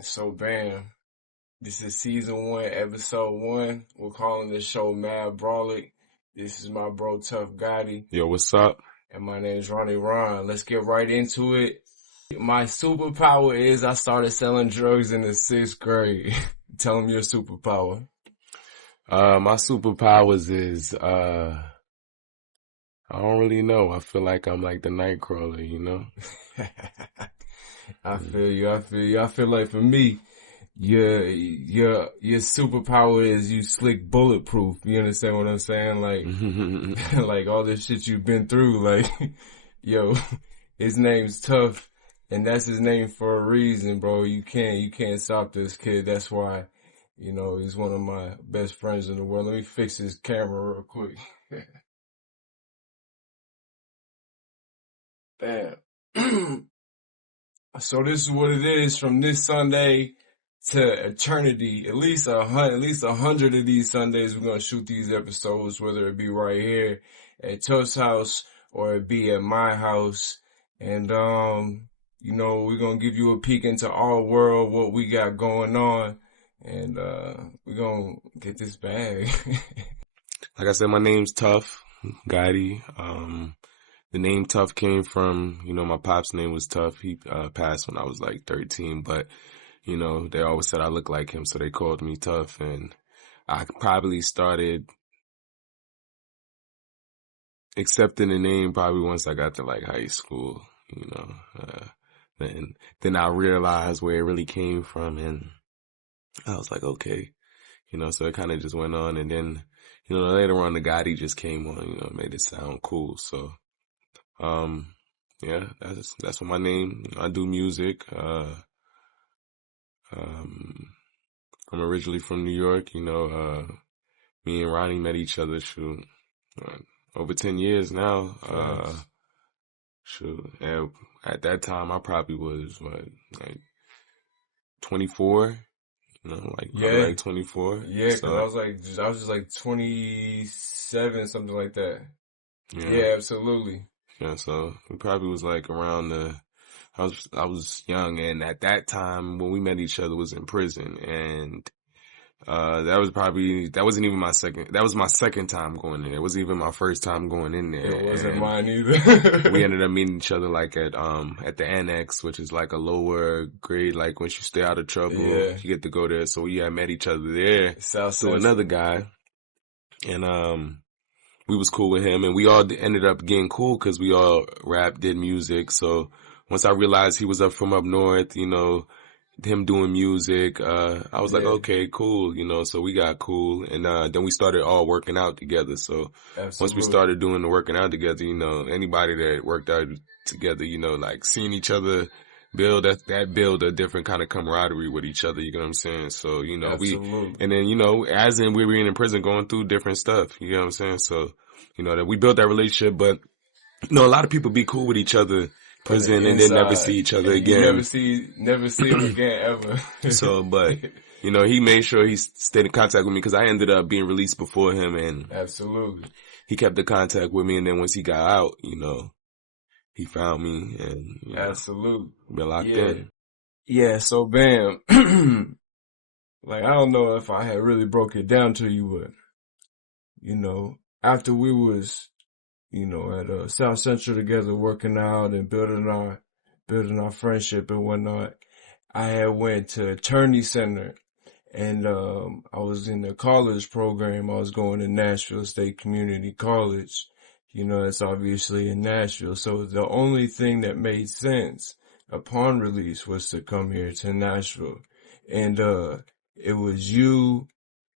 So bam, this is season 1, episode 1. We're calling this show Mad Brolic. This is my bro Tuff Gotti, Yo, what's up? and my name is Ronnie. Let's get right into it. My superpower is I started selling drugs in the 6th grade. Tell them your superpower. My superpowers is, I don't really know. I feel like I'm like the Nightcrawler, you know? I feel you. I feel like for me, your superpower is you slick bulletproof. You understand what I'm saying? Like, like all this shit you've been through. Like, yo, his name's Tuff, and that's his name for a reason, bro. You can't stop this kid. That's why, he's one of my best friends in the world. Let me fix his camera real quick. Damn. So this is what it is from this Sunday to eternity. At least 100 of these Sundays we're gonna shoot these episodes, whether it be right here at Tuff's house or it be at my house. And we're gonna give you a peek into our world, what we got going on, and we're gonna get this bag. Like I said, my name's Tuff Gotti. The name Tuff came from, my pop's name was Tuff. He passed when I was like 13, but, they always said I look like him, so they called me Tuff. And I probably started accepting the name probably once I got to like high school, then I realized where it really came from, and I was like, okay, so it kind of just went on. And then, later on the Gotti just came on, made it sound cool. So, yeah, that's what my name. I do music. I'm originally from New York. Me and Ronnie met each other over 10 years now. And at that time I probably was like 24. Like 24. Yeah, cause I was just like 27, something like that. Yeah, absolutely. Yeah, so we probably was like around I was young, and at that time when we met each other was in prison, and that wasn't even that was my second time going in there. It wasn't even my first time going in there. It wasn't mine either. We ended up meeting each other like at the annex, which is like a lower grade, like once you stay out of trouble, you get to go there. So we had met each other there. So another guy, and we was cool with him, and we all ended up getting cool because we all rapped, did music. So once I realized he was from up north, him doing music, I was like, okay, cool, so we got cool. And then we started all working out together. So once we started doing the working out together, anybody that worked out together, like seeing each other build that build a different kind of camaraderie with each other, you know what I'm saying? So, and then, as in we were in prison going through different stuff, you know what I'm saying? So, that we built that relationship, but, a lot of people be cool with each other prison and then never see each other again. You never see them again ever. So, but, he made sure he stayed in contact with me because I ended up being released before him, and absolutely, he kept the contact with me. And then once he got out, he found me, and absolutely, been locked in. Yeah, so bam, like I don't know if I had really broke it down to you, but after we was at South Central together working out and building our friendship and whatnot, I had went to Attorney Center, and I was in the college program. I was going to Nashville State Community College. It's obviously in Nashville. So the only thing that made sense upon release was to come here to Nashville. And it was you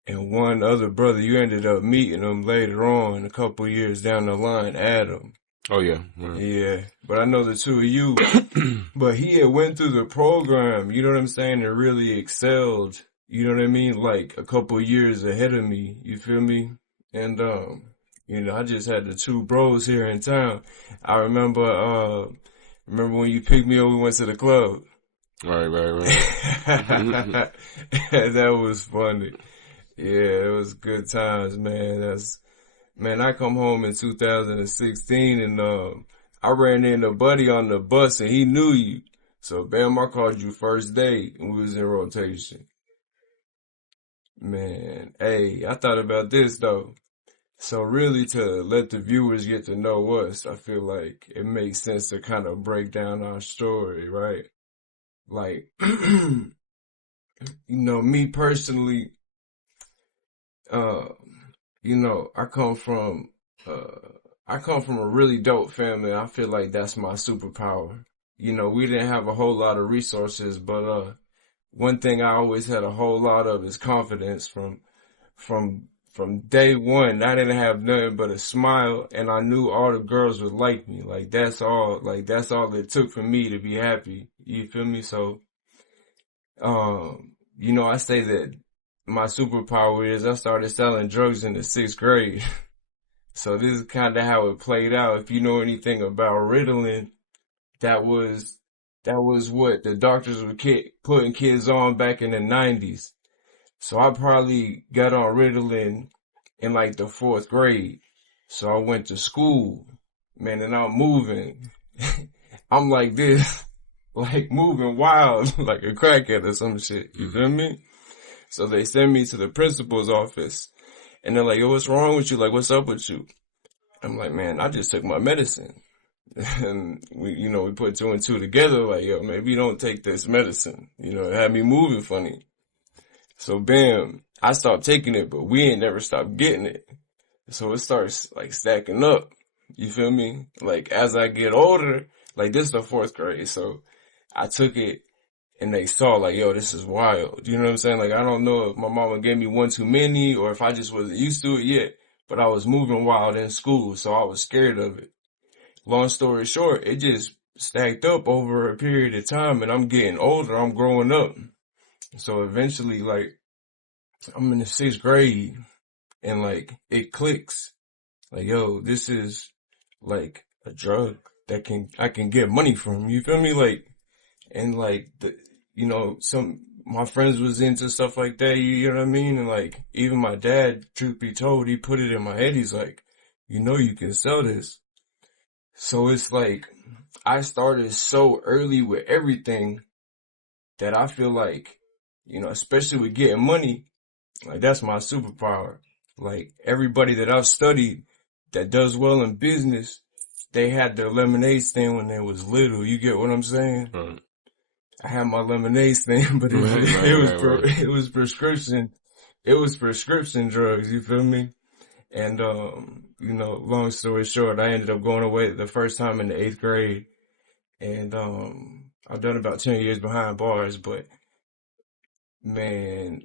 and one other brother. You ended up meeting him later on, a couple years down the line, Adam. Oh, yeah. Yeah. But I know the two of you. But he had went through the program, you know what I'm saying, and really excelled, you know what I mean, like a couple years ahead of me, you feel me? And, I just had the two bros here in town. I remember when you picked me up, we went to the club. Right. That was funny. Yeah, it was good times, man. I come home in 2016 and I ran into Buddy on the bus and he knew you. So, bam, I called you first day and we was in rotation. Man, hey, I thought about this though. So really to let the viewers get to know us, I feel like it makes sense to kind of break down our story, right? Like, me personally, uh, I come from, a really dope family. I feel like that's my superpower. We didn't have a whole lot of resources, but, one thing I always had a whole lot of is confidence from day one. I didn't have nothing but a smile, and I knew all the girls would like me. That's all it took for me to be happy. You feel me? So, I say that my superpower is I started selling drugs in the 6th grade. So this is kind of how it played out. If you know anything about Ritalin, that was what the doctors were putting kids on back in the 90s. So I probably got on Ritalin in like the 4th grade. So I went to school, man, and I'm moving. I'm like this, like moving wild, like a crackhead or some shit. You feel me? So they send me to the principal's office and they're like, yo, what's wrong with you? Like, what's up with you? I'm like, man, I just took my medicine. And we put 2 and 2 together, like, yo, maybe don't take this medicine. It had me moving funny. So bam, I stopped taking it, but we ain't never stopped getting it. So it starts like stacking up. You feel me? Like as I get older, like this is the 4th grade. So I took it and they saw like, yo, this is wild. You know what I'm saying? Like I don't know if my mama gave me one too many or if I just wasn't used to it yet, but I was moving wild in school. So I was scared of it. Long story short, it just stacked up over a period of time and I'm getting older. I'm growing up. So eventually, like, I'm in the 6th grade and like, it clicks. Like, yo, this is like a drug that I can get money from. You feel me? Like, and like, my friends was into stuff like that. You know what I mean? And like, even my dad, truth be told, he put it in my head. He's like, you can sell this. So it's like, I started so early with everything that I feel like, especially with getting money, like that's my superpower. Like everybody that I've studied that does well in business, they had their lemonade stand when they was little. You get what I'm saying? Right. I had my lemonade stand, but it was prescription. It was prescription drugs. You feel me? And long story short, I ended up going away the first time in the 8th grade, and I've done about 10 years behind bars. But man,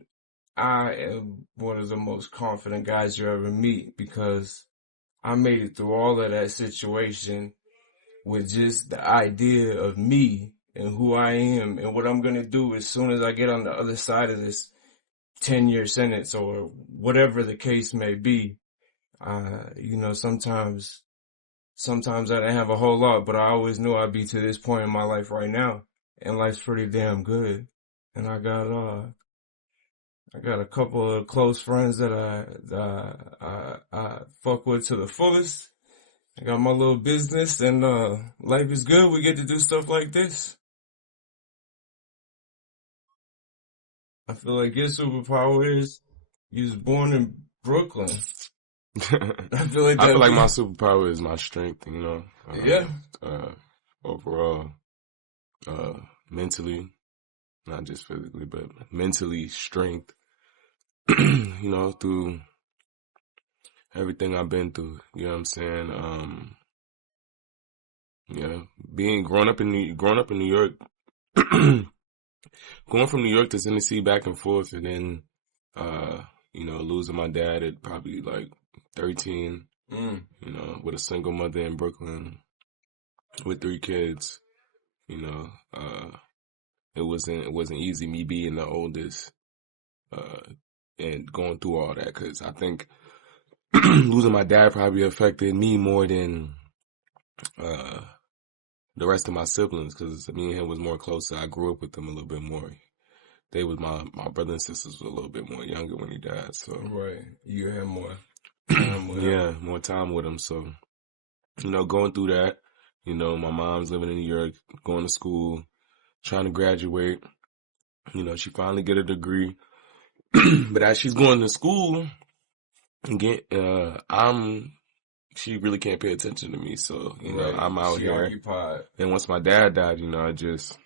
I am one of the most confident guys you ever meet because I made it through all of that situation with just the idea of me and who I am and what I'm going to do as soon as I get on the other side of this 10-year sentence or whatever the case may be. Sometimes I didn't have a whole lot, but I always knew I'd be to this point in my life right now. And life's pretty damn good. And I got a couple of close friends that I fuck with to the fullest. I got my little business and, life is good. We get to do stuff like this. I feel like your superpower is you was born in Brooklyn. I feel like my superpower is my strength, Yeah. Overall, mentally, not just physically, but mentally strength, through everything I've been through, you know what I'm saying? Growing up in New York, going from New York to Tennessee back and forth, and then, losing my dad at probably like 13, with a single mother in Brooklyn with 3 kids, it wasn't easy me being the oldest, and going through all that, cause I think losing my dad probably affected me more than, the rest of my siblings, cause me and him was more closer. I grew up with them a little bit more. They was my brother and sisters were a little bit more younger when he died, so. Right. You had more time with him. More time with him, so, going through that, my mom's living in New York, going to school, trying to graduate. You know, she finally get a degree. But as she's going to school, again, she really can't pay attention to me. So, you know, I'm out here. Occupied. And once my dad died, you know, I just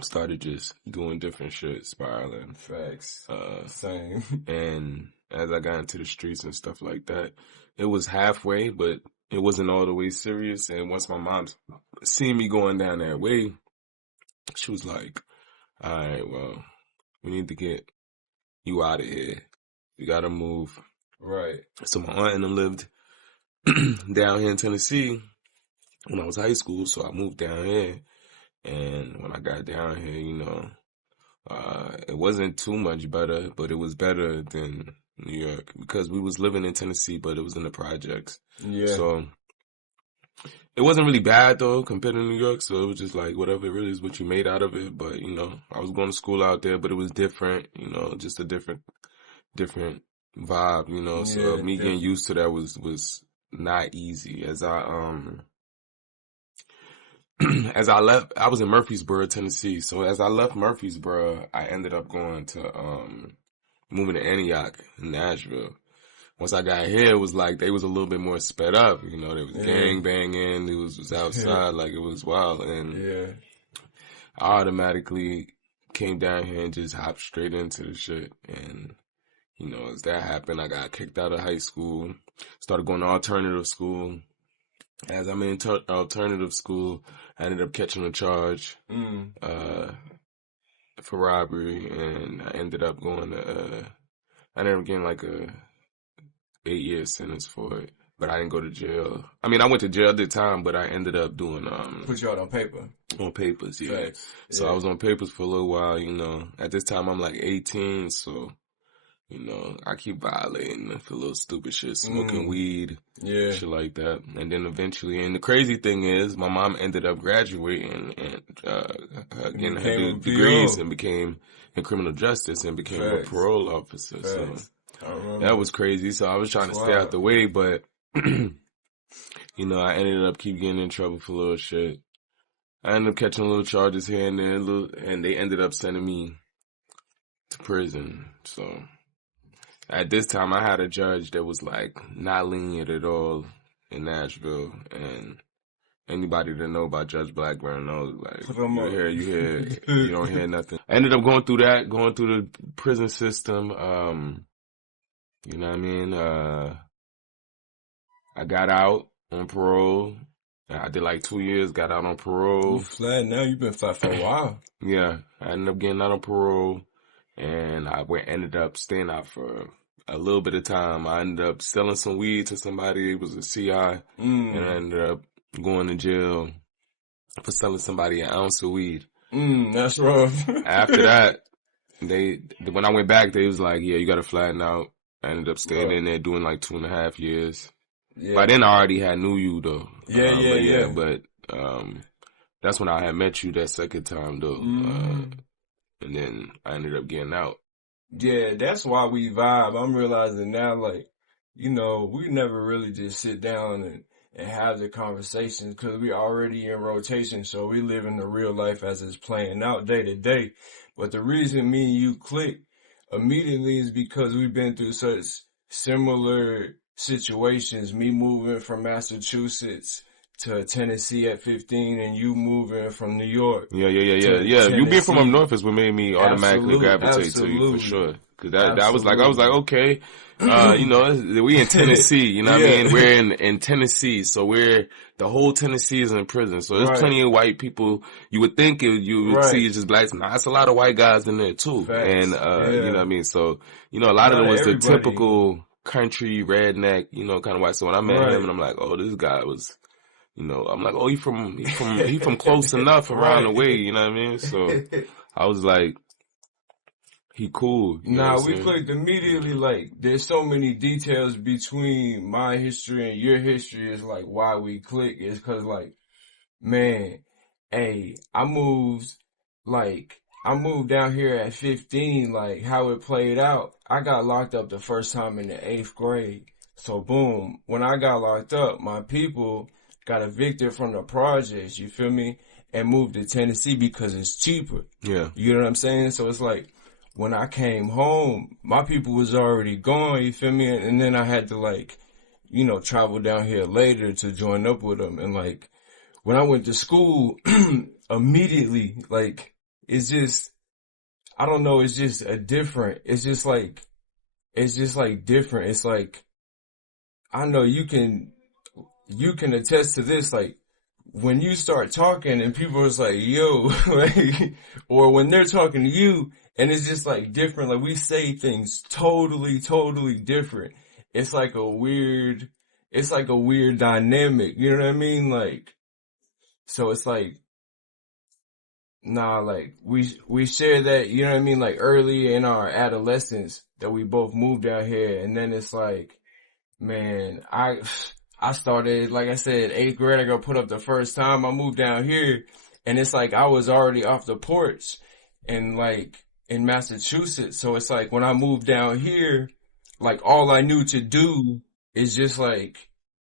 started just doing different shit, spiraling. Facts. Same. And as I got into the streets and stuff like that, it was halfway, but it wasn't all the way serious. And once my mom seen me going down that way, she was like, all right, well, we need to get you out of here. You gotta move. Right. So my aunt and them lived down here in Tennessee when I was high school, so I moved down here. And when I got down here, you know, it wasn't too much better, but it was better than New York because we was living in Tennessee, but it was in the projects. Yeah. So it wasn't really bad though compared to New York. So it was just like whatever it really is, what you made out of it. But you know, I was going to school out there, but it was different. You know, just a different vibe. You know, Yeah, so me getting used to that was not easy. As I left, I was in Murfreesboro, Tennessee. So as I left Murfreesboro, I ended up going to, moving to Antioch in Nashville. Once I got here, it was like they was a little bit more sped up. You know, there was gang banging. It was outside. Like it was wild. And I automatically came down here and just hopped straight into the shit. And, you know, as that happened, I got kicked out of high school, started going to alternative school. As I'm in alternative school, I ended up catching a charge for robbery, and I ended up getting like a 8-year sentence for it. But I didn't go to jail. I mean, I went to jail at the time, but I ended up doing put you out on paper. On papers, yeah. Facts. So I was on papers for a little while, you know. At this time, I'm like 18, so. You know, I keep violating for little stupid shit, smoking weed, shit like that. And then eventually, and the crazy thing is, my mom ended up graduating and getting her degrees and became in criminal justice and became a parole officer. Facts. So that was crazy. So I was trying to stay out the way, but, you know, I ended up keep getting in trouble for little shit. I ended up catching little charges here and there, and they ended up sending me to prison. So. At this time, I had a judge that was like not lenient at all in Nashville, and anybody that know about Judge Blackburn knows like you don't hear nothing. I ended up going through the prison system. You know what I mean? I got out on parole. I did like 2 years, got out on parole. You flat now? You've been flat for a while. Yeah, I ended up getting out on parole. And I ended up staying out for a little bit of time. I ended up selling some weed to somebody. It was a CI. And I ended up going to jail for selling somebody an ounce of weed. That's rough. After that, when I went back, they was like, yeah, you got to flatten out. I ended up staying in there doing like 2.5 years. Yeah. By then I already knew you though. But that's when I had met you that second time though. And then I ended up getting out. Yeah, that's why we vibe. I'm realizing now, like, you know, we never really just sit down and have the conversations because we already in rotation. So we live in the real life as it's playing out day to day. But the reason me and you click immediately is because we've been through such similar situations. Me moving from Massachusetts to Tennessee at 15 and you moving from New York. Yeah. You being from up north is what made me automatically gravitate to you for sure. Cause I was like, okay, you know, we in Tennessee, you know what I mean? We're in Tennessee, so the whole Tennessee is in prison. So there's plenty of white people. You would think you would see it's just blacks. Nah, it's a lot of white guys in there too. Facts. And, you know what I mean? So, you know, a lot of them was the typical country redneck, you know, kind of white. So when I met him and I'm like, oh, this guy was, you know, I'm like, oh, he from close enough around the way, you know what I mean? So I was like, he cool. We clicked immediately. Like, there's so many details between my history and your history. It's like why we click is because, like, man, hey, I moved down here at 15. Like, how it played out, I got locked up the first time in the 8th grade. So boom, when I got locked up, my people got evicted from the projects, you feel me? and moved to Tennessee because it's cheaper. Yeah. You know what I'm saying? So it's like, when I came home, my people was already gone, you feel me? And then I had to like, you know, travel down here later to join up with them. And like, when I went to school, immediately, like, it's just, I don't know, it's just it's just like different. It's like, I know you can attest to this, like, when you start talking and people is like, yo, like, or when they're talking to you and it's just like different, like we say things totally different. It's like a weird dynamic, you know what I mean? Like, so it's like, nah, like we share that, you know what I mean? Like early in our adolescence that we both moved out here, and then it's like, man, I started, like I said, 8th grade, I got put up the first time I moved down here, and it's like I was already off the porch and like in Massachusetts. So it's like when I moved down here, like all I knew to do is just like,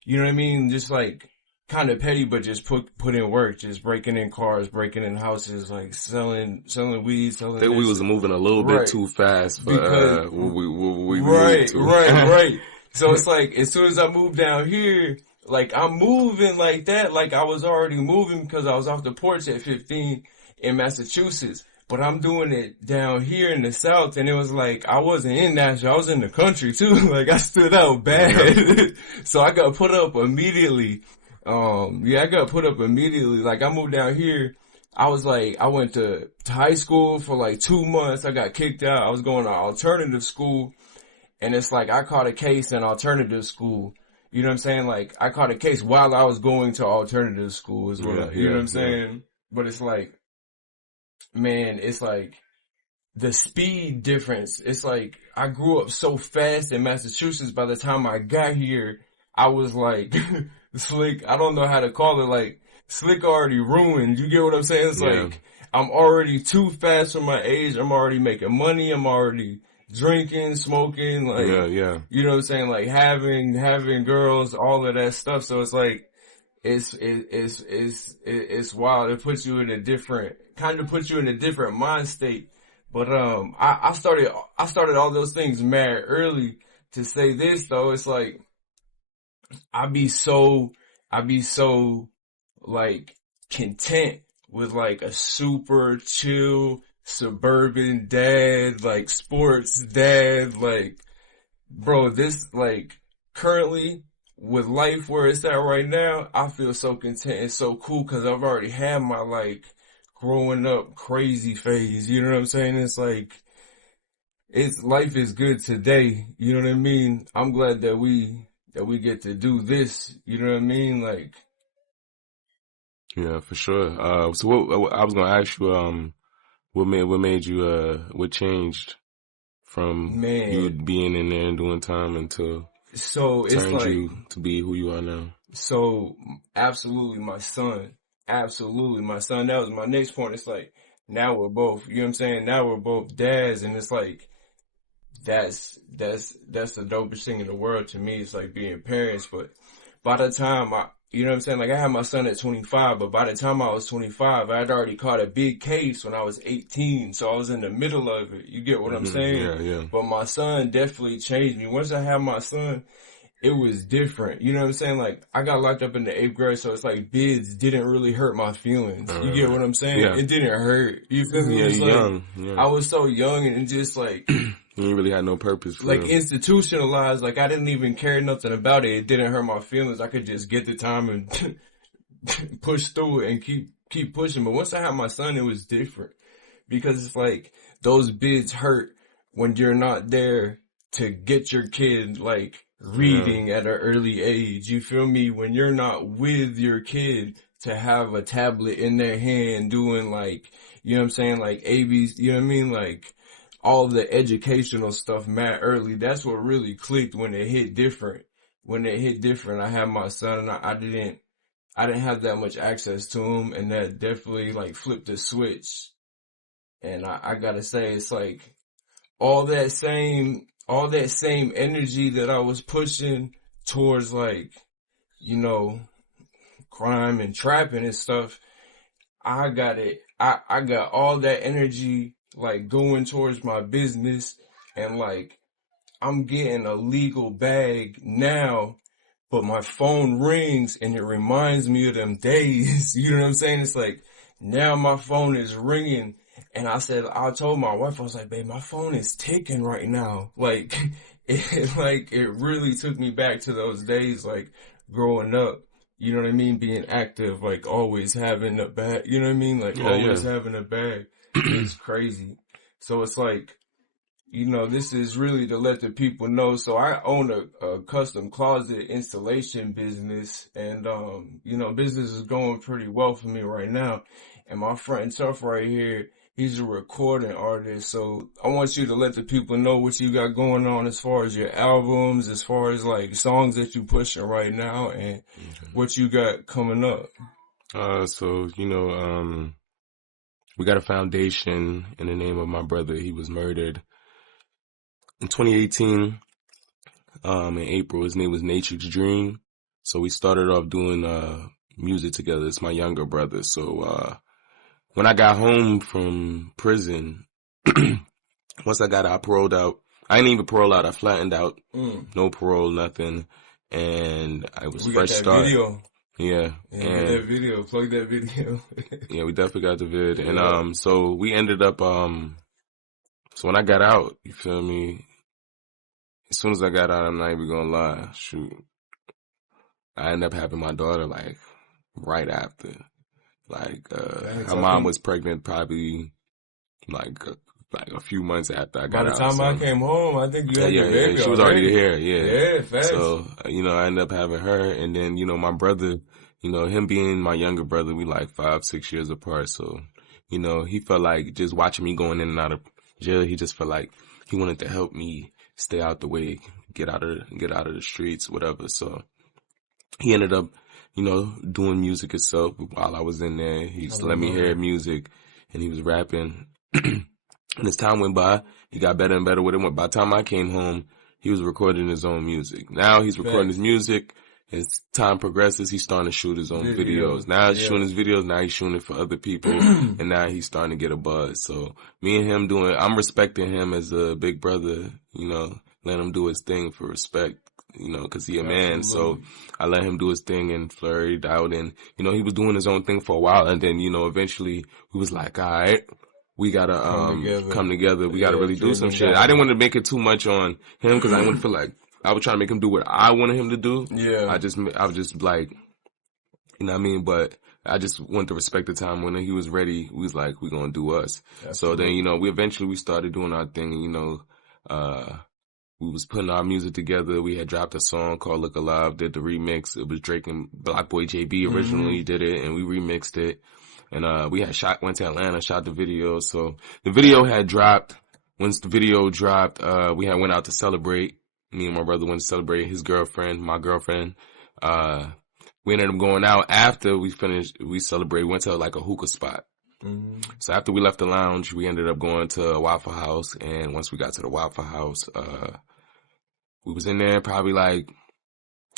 you know what I mean? Just like kind of petty, but just put in work, just breaking in cars, breaking in houses, like selling weed, selling. I think we was moving a little bit too fast for because we right, right. So it's like, as soon as I moved down here, like I'm moving like that, like I was already moving because I was off the porch at 15 in Massachusetts, but I'm doing it down here in the South, and it was like, I wasn't in Nashville, I was in the country too, like I stood out bad. So I got put up immediately. I got put up immediately. Like I moved down here, I was like, I went to high school for like 2 months, I got kicked out, I was going to alternative school. And it's like, I caught a case in alternative school. You know what I'm saying? Like, I caught a case while I was going to alternative school as well. You know what I'm saying? But it's like, man, it's like the speed difference. It's like, I grew up so fast in Massachusetts. By the time I got here, I was like, slick. I don't know how to call it. Like, slick already ruined. You get what I'm saying? It's like, I'm already too fast for my age. I'm already making money. I'm already drinking, smoking, like, you know what I'm saying? Like having girls, all of that stuff. So it's like, it's wild. It puts you in a different mind state. But, I started all those things mad early to say this though. It's like, I be so like content with like a super chill suburban dad, like sports dad, like, bro, this, like, currently with life where it's at right now, I feel so content and so cool because I've already had my like growing up crazy phase. You know what I'm saying? It's like, life is good today. You know what I mean? I'm glad that we get to do this. You know what I mean? Like, yeah, for sure. So what I was gonna ask you, what changed from you being in there and doing time until turned you to be who you are now? So absolutely my son. That was my next point. It's like, now we're both, you know what I'm saying? Now we're both dads, and it's like, that's the dopest thing in the world to me. It's like being parents. But by the time you know what I'm saying? Like I had my son at 25, but by the time I was 25, I had already caught a big case when I was 18. So I was in the middle of it. You get what I'm saying? Yeah. But my son definitely changed me. Once I had my son, it was different. You know what I'm saying? Like I got locked up in the 8th grade. So it's like bids didn't really hurt my feelings. You get what I'm saying? Yeah. It didn't hurt. You feel me? Yeah, like, young. Yeah. I was so young and just like, you really had no purpose for like institutionalized. Like I didn't even care nothing about it. It didn't hurt my feelings. I could just get the time and push through it and keep pushing. But once I had my son, it was different because it's like those bids hurt when you're not there to get your kid like reading at an early age. You feel me? When you're not with your kid to have a tablet in their hand doing like, you know what I'm saying? Like ABs, you know what I mean? Like all the educational stuff mad early. That's what really clicked when it hit different. I had my son and I didn't have that much access to him, and that definitely like flipped the switch. And I gotta say, it's like all that same energy that I was pushing towards like, you know, crime and trapping and stuff, I got it. I got all that energy like going towards my business, and like I'm getting a legal bag now, but my phone rings and it reminds me of them days. You know what I'm saying? It's like now my phone is ringing, and I told my wife, I was like, babe, my phone is ticking right now. Like it really took me back to those days, like growing up. You know what I mean? Being active, like always having a bag. You know what I mean? Like always having a bag. It's crazy. So it's like, this is really to let the people know. So I own a custom closet installation business, and, business is going pretty well for me right now. And my friend Tuff right here, he's a recording artist. So I want you to let the people know what you got going on as far as your albums, as far as like songs that you pushing right now, and what you got coming up. We got a foundation in the name of my brother. He was murdered in 2018, in April. His name was Nature's Dream. So we started off doing music together. It's my younger brother. So when I got home from prison, once I got out, I paroled out. I didn't even parole out. I flattened out. No parole, nothing. And I was fresh start. Video. Yeah. And that video. Plug that video. Yeah, we definitely got the vid. And so we ended up so when I got out, you feel me? As soon as I got out, I'm not even gonna lie. Shoot. I ended up having my daughter like right after. Like her mom was pregnant probably like a few months after I got out. By the time I came home, I think you had your baby. She was already here. Yeah, fast. So I ended up having her, and then my brother, him being my younger brother, we like 5-6 years apart. So he felt like just watching me going in and out of jail. He just felt like he wanted to help me stay out the way, get out of the streets, whatever. So he ended up, doing music himself while I was in there. He used to let me hear music, and he was rapping. And as time went by, he got better and better with it. By the time I came home, he was recording his own music. Now he's recording his music. As time progresses, he's starting to shoot his own videos. Now he's shooting his videos. Now he's shooting it for other people. And now he's starting to get a buzz. So me and him I'm respecting him as a big brother, let him do his thing for respect, cause he a man. So I let him do his thing and flirted out. And, he was doing his own thing for a while. And then, eventually we was like, all right. We gotta come together. We gotta really do some shit. I didn't want to make it too much on him because I didn't want to feel like I was trying to make him do what I wanted him to do. Yeah. I was just like, you know what I mean? But I just wanted to respect the time when he was ready. We was like, we gonna do us. So then, we started doing our thing. We was putting our music together. We had dropped a song called Look Alive, did the remix. It was Drake and Block Boy JB originally did it, and we remixed it. And we had went to Atlanta, shot the video. So the video had dropped. Once the video dropped, we went out to celebrate. Me and my brother went to celebrate his girlfriend, my girlfriend. We ended up going out after we celebrated. We went to like a hookah spot. So after we left the lounge, we ended up going to a Waffle House. And once we got to the Waffle House, we was in there probably like,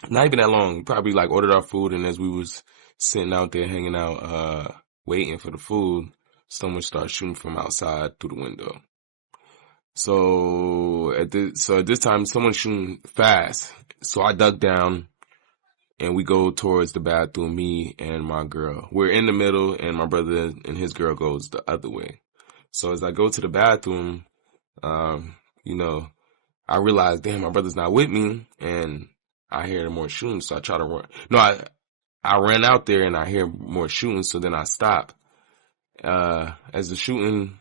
not even that long. We probably like ordered our food. And as we was sitting out there hanging out, waiting for the food, someone started shooting from outside through the window. So at this time, someone's shooting fast. So I ducked down and we go towards the bathroom, me and my girl. We're in the middle and my brother and his girl goes the other way. So as I go to the bathroom, I realize, damn, my brother's not with me and I hear more shooting. So I try to run. No, I ran out there and I hear more shooting, so then I stopped. As the shooting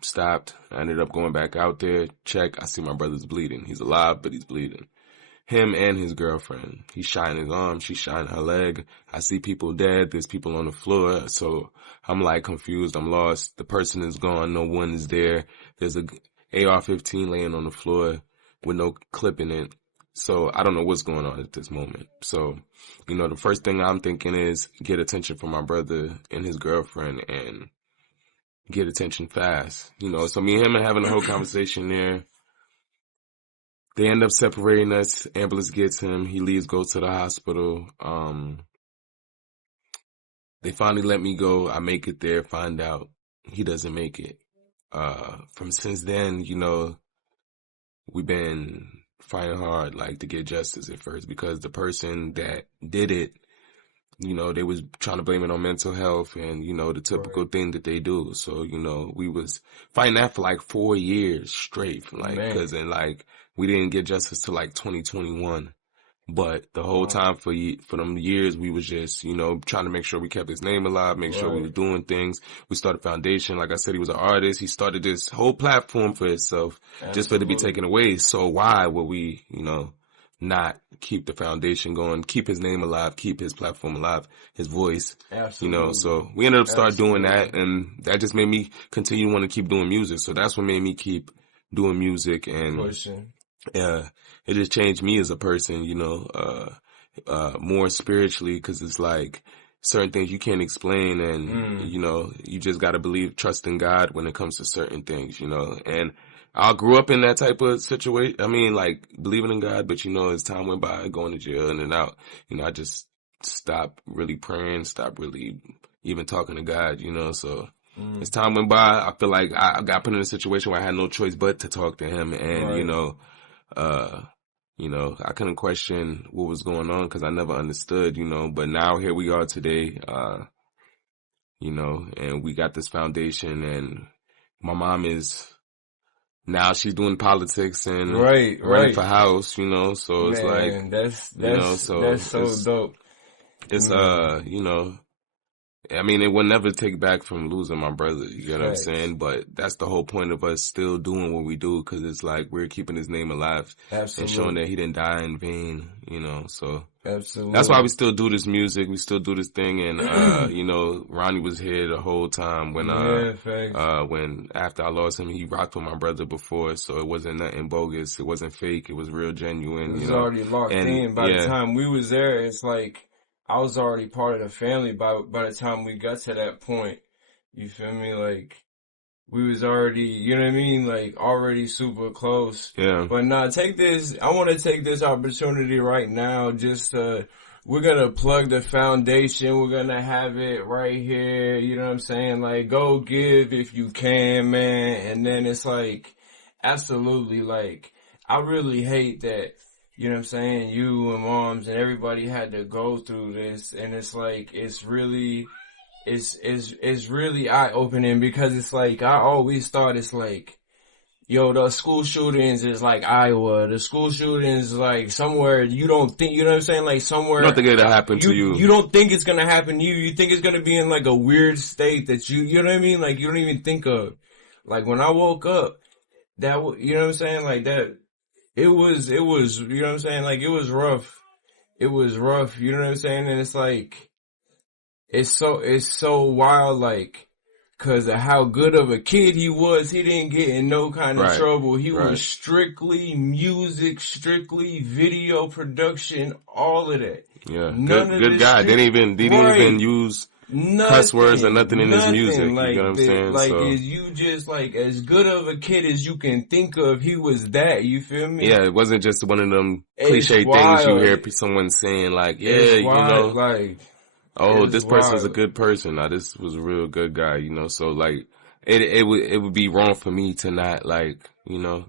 stopped, I ended up going back out there, check, I see my brother's bleeding. He's alive, but he's bleeding. Him and his girlfriend. He's shot in his arm, she's shot in her leg. I see people dead, there's people on the floor, so I'm like confused, I'm lost. The person is gone, no one is there. There's a AR-15 laying on the floor with no clip in it. So I don't know what's going on at this moment. So, the first thing I'm thinking is get attention from my brother and his girlfriend and get attention fast. So me and him are having a whole conversation there. They end up separating us. Ambulance gets him. He leaves, goes to the hospital. they finally let me go. I make it there, find out he doesn't make it. From since then, you know, we've been fighting hard, like, to get justice at first, because the person that did it, you know, they was trying to blame it on mental health and, you know, the typical thing that they do. So, you know, we was fighting that for like 4 years straight, like, cause then like, we didn't get justice till like 2021. But the whole time for them years, we was just, you know, trying to make sure we kept his name alive, make sure we was doing things. We started foundation. Like I said, he was an artist. He started this whole platform for himself just for it to be taken away. So why would we, you know, not keep the foundation going, keep his name alive, keep his platform alive, his voice, you know? So we ended up start doing that, and that just made me continue to want to keep doing music. So that's what made me keep doing music and pushing. It just changed me as a person, you know, more spiritually, cause it's like certain things you can't explain, and, you know, you just gotta trust in God when it comes to certain things, you know. And I grew up in that type of situation. I mean, like, believing in God, but, you know, as time went by, going to jail in and out, you know, I just stopped really praying, stopped really even talking to God, you know. So as time went by, I feel like I got put in a situation where I had no choice but to talk to him, and, you know, I couldn't question what was going on because I never understood, you know. But now here we are today, you know, and we got this foundation, and my mom now she's doing politics and running for house, you know. So it's like, that's so dope. It's, you know, I mean, it will never take back from losing my brother, you know what I'm saying? But that's the whole point of us still doing what we do, because it's like we're keeping his name alive and showing that he didn't die in vain, you know? So that's why we still do this music, we still do this thing. And, you know, Ronnie was here the whole time when after I lost him, he rocked with my brother before, so it wasn't nothing bogus, it wasn't fake, it was real genuine. It was already locked in. By the time we was there, it's like, I was already part of the family by the time we got to that point. You feel me? Like, we was already, you know what I mean? Like, already super close. Yeah. But now, I want to take this opportunity right now just we're going to plug the foundation. We're going to have it right here. You know what I'm saying? Like, go give if you can, man. And then it's like, absolutely, like, I really hate that. You know what I'm saying? You and moms and everybody had to go through this, and it's like, it's really eye-opening, because it's like, I always thought it's like, yo, the school shootings is like Iowa, the school shootings like somewhere you don't think, you know what I'm saying? Like somewhere. You don't think it'll happen to you. You don't think it's gonna happen to you. You think it's gonna be in like a weird state that you know what I mean? Like you don't even think of. Like when I woke up, you know what I'm saying? Like that. It was, you know what I'm saying? Like, it was rough. It was rough, you know what I'm saying? And it's like, it's so wild, like, cause of how good of a kid he was. He didn't get in no kind of trouble. He was strictly music, strictly video production, all of that. Yeah. Good guy. Didn't even use cuss words or nothing in his music, like, you know what I'm saying? Like, is you just, like, as good of a kid as you can think of, he was that, you feel me? Yeah, it wasn't just one of them cliche things you hear someone saying, like, you know, like, oh, this person's a good person. Now, this was a real good guy, you know? So, like, it would be wrong for me to not, like, you know,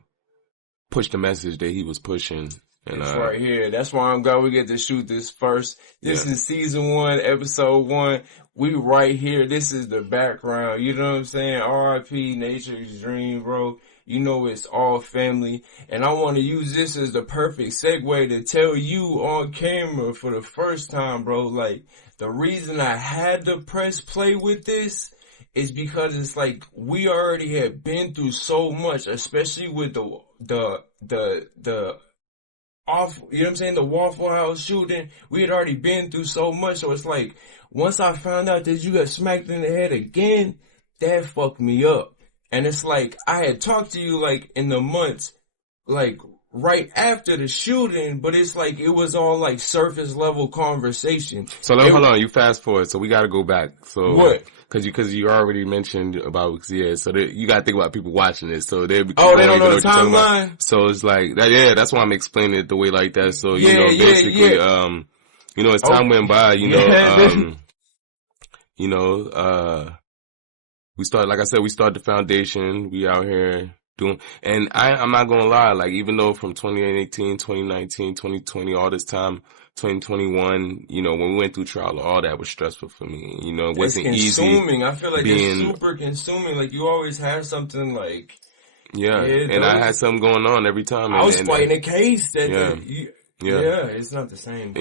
push the message that he was pushing. And, it's right here. That's why I'm glad we get to shoot this first. This is season 1, episode 1. We right here. This is the background. You know what I'm saying? R.I.P. Nature's Dream, bro. You know it's all family. And I want to use this as the perfect segue to tell you on camera for the first time, bro. Like, the reason I had to press play with this is because it's like we already had been through so much, especially with the you know what I'm saying, the Waffle House shooting. We had already been through so much, so it's like, once I found out that you got smacked in the head again, that fucked me up. And it's like, I had talked to you like in the months, like right after the shooting, but it's like, it was all like surface level conversation. So hold on, you fast forward, so we gotta go back. So what? Cause you already mentioned about, so you gotta think about people watching this, so they don't know the timeline? So it's like, that's why I'm explaining it the way like that, so, you know, basically, you know, as time went by, you know, you know, we started the foundation. We out here doing, and I'm not gonna lie, like, even though from 2018, 2019, 2020, all this time, 2021, you know, when we went through trial, all that was stressful for me. You know, it wasn't consuming. easy. I feel like it's super consuming. Like, you always have something like, yeah, and I had something going on every time. I was fighting a case that, it's not the same.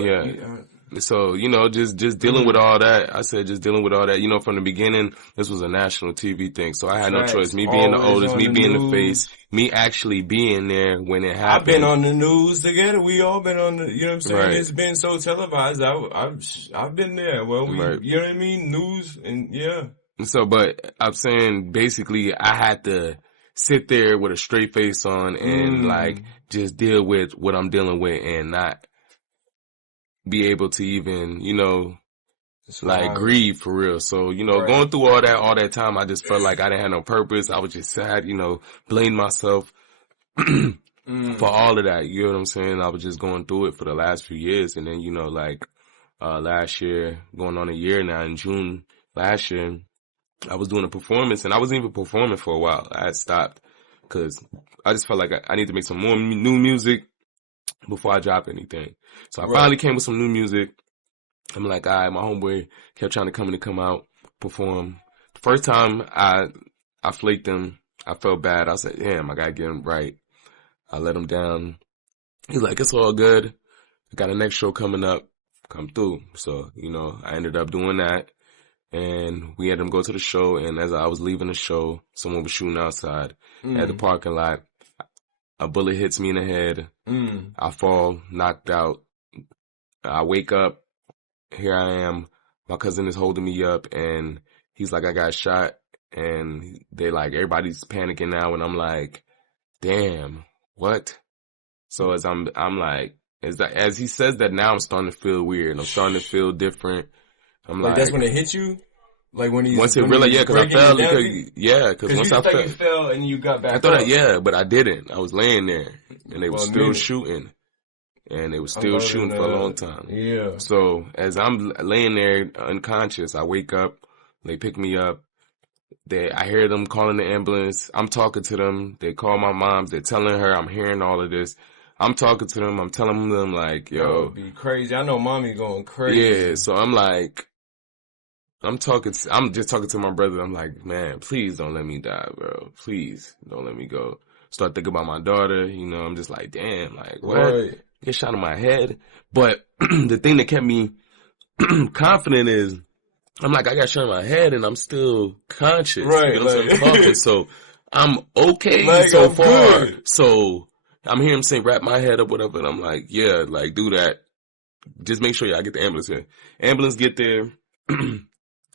But so, you know, just dealing with all that. I said, just dealing with all that. You know, from the beginning, this was a national TV thing. So I had no choice. Me being the oldest, me being the face, me actually being there when it happened. I've been on the news together. We all been on the, you know what I'm saying? Right. It's been so televised. I've been there. Well, you know what I mean? News and So, but I'm saying basically I had to sit there with a straight face on and like just deal with what I'm dealing with and not be able to even, you know, like grieve for real. So, you know, going through all that time, I just felt like I didn't have no purpose. I was just sad, you know, blamed myself for all of that. You know what I'm saying? I was just going through it for the last few years. And then, you know, like, last year, going on a year now, in June last year, I was doing a performance and I wasn't even performing for a while. I had stopped because I just felt like I need to make some more new music before I drop anything. So I finally came with some new music. I'm like, all right, my homeboy kept trying to come out, perform. The first time I flaked him, I felt bad. I said, damn, I gotta get him right. I let him down. He's like, it's all good. I got a next show coming up. Come through. So, you know, I ended up doing that. And we had him go to the show. And as I was leaving the show, someone was shooting outside at the parking lot. A bullet hits me in the head. I fall, knocked out. I wake up. Here I am. My cousin is holding me up and he's like, I got shot. And they like, everybody's panicking now. And I'm like, damn, what? So as I'm like, as he says that now, I'm starting to feel weird. I'm starting to feel different. I'm like, that's when it hit you? Like when once it really, cause I fell, cause once I fell. You fell and you got back I thought, but I didn't. I was laying there and they were still shooting. And they were still shooting for a long time. Yeah. So as I'm laying there unconscious, I wake up, they pick me up. I hear them calling the ambulance. I'm talking to them. They call my mom. They're telling her I'm hearing all of this. I'm talking to them. I'm telling them like, yo. It'd be crazy. I know mommy going crazy. Yeah. So I'm like, I'm just talking to my brother. I'm like, man, please don't let me die, bro. Please don't let me go. Start thinking about my daughter. You know, I'm just like, damn, like what? Right. Get shot in my head. But the thing that kept me confident is, I'm like, I got shot in my head and I'm still conscious. Right. You know what I'm talking. So I'm okay so far. Good. So I'm hearing him say, wrap my head up, whatever. And I'm like, yeah, like do that. Just make sure y'all get the ambulance here. Ambulance get there.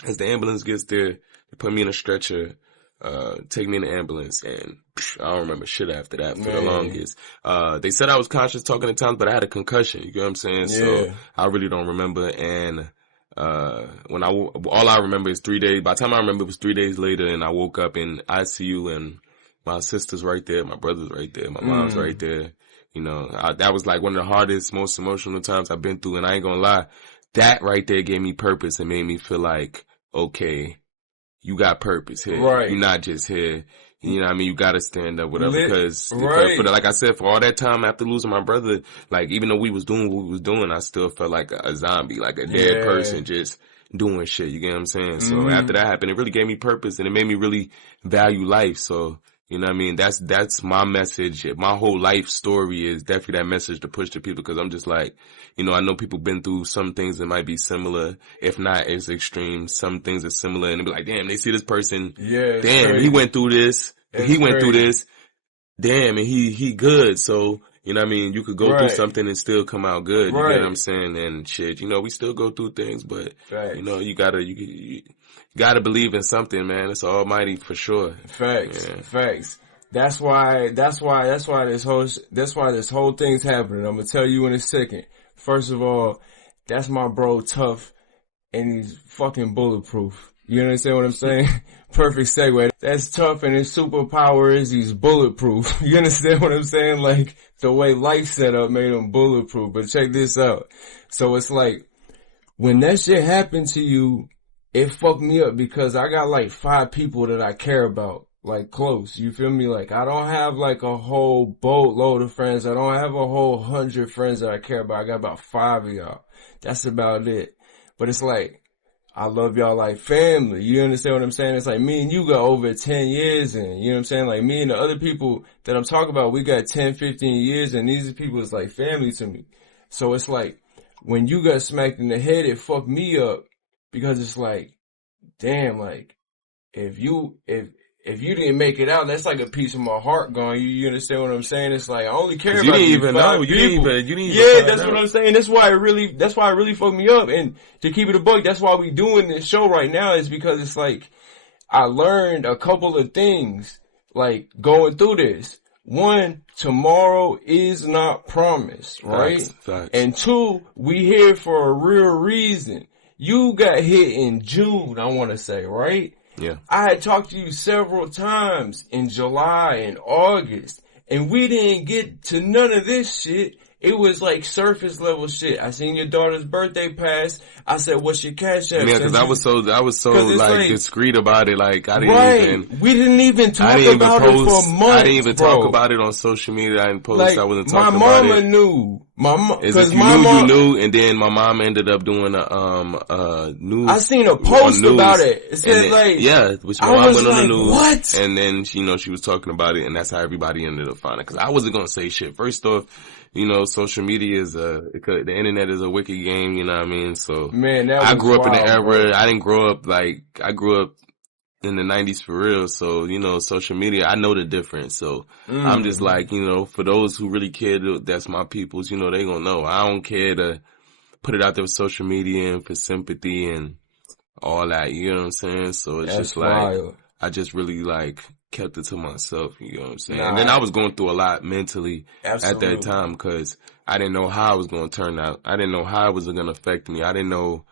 As the ambulance gets there, they put me in a stretcher, take me in the ambulance, and I don't remember shit after that for the longest. They said I was conscious talking at times, but I had a concussion, you get what I'm saying? Yeah. So I really don't remember, and all I remember is 3 days. By the time I remember, it was 3 days later, and I woke up in ICU, and my sister's right there, my brother's right there, my mom's right there. You know, that was like one of the hardest, most emotional times I've been through, and I ain't gonna lie, that right there gave me purpose and made me feel like, okay, you got purpose here. Right. You're not just here. You know what I mean? You gotta stand up, whatever, because like I said, for all that time after losing my brother, like, even though we was doing what we was doing, I still felt like a zombie, like a dead person just doing shit. You get what I'm saying? So after that happened, it really gave me purpose and it made me really value life. So, you know what I mean? That's my message. My whole life story is definitely that message to push to people, because I'm just like, you know, I know people been through some things that might be similar, if not as extreme. Some things are similar, and they be like, damn, they see this person. Yeah, damn, crazy. He went through this. He went through this. Damn, and he good. So, you know what I mean? You could go through something and still come out good. You know what I'm saying? And shit, you know, we still go through things, but you know, you gotta believe in something, man. It's almighty for sure. Facts. That's why this whole thing's happening. I'm gonna tell you in a second. First of all, that's my bro Tuff, and he's fucking bulletproof. You understand what I'm saying? Perfect segue. That's Tuff, and his superpower is he's bulletproof. You understand what I'm saying? Like, the way life set up made him bulletproof. But check this out. So it's like, when that shit happened to you, it fucked me up because I got like 5 people that I care about, like close. You feel me? Like I don't have like a whole boatload of friends. I don't have a whole 100 friends that I care about. I got about 5 of y'all. That's about it. But it's like, I love y'all like family. You understand what I'm saying? It's like me and you got over 10 years in. You know what I'm saying? Like me and the other people that I'm talking about, we got 10, 15 years and these people is like family to me. So it's like, when you got smacked in the head, it fucked me up because it's like, damn, like, if you didn't make it out, that's like a piece of my heart gone. You understand what I'm saying? It's like, I only care about you didn't even know. You didn't even that's what I'm saying. That's why it really fucked me up. And to keep it a buck, that's why we doing this show right now, is because it's like, I learned a couple of things, like, going through this. 1, tomorrow is not promised, right? Facts. And 2, we here for a real reason. You got hit in June, I want to say, right? Yeah. I had talked to you several times in July and August, and we didn't get to none of this shit. It was like surface level shit. I seen your daughter's birthday pass. I said, "What's your cash app?" Yeah, because I was so like discreet about it. Like I didn't we didn't even talk about it for months. I didn't even talk about it on social media. I didn't post. Like, I wasn't talking about it. My mama knew. You knew, and then my mom ended up doing a news. I seen a post about it. It said which my mom went on the news. What? And then she was talking about it, and that's how everybody ended up finding it. Because I wasn't gonna say shit. First off, social media is the internet is a wicked game, you know what I mean? So, man, I grew up in the era, I didn't grow up I grew up in the 90s for real. So, social media, I know the difference. So, I'm just like, for those who really care, that's my peoples, they gonna know. I don't care to put it out there with social media and for sympathy and all that, you know what I'm saying? So, it's just like, wild. I just really kept it to myself, you know what I'm saying? And then I was going through a lot mentally at that time because I didn't know how it was going to turn out. I didn't know how it was going to affect me. I didn't know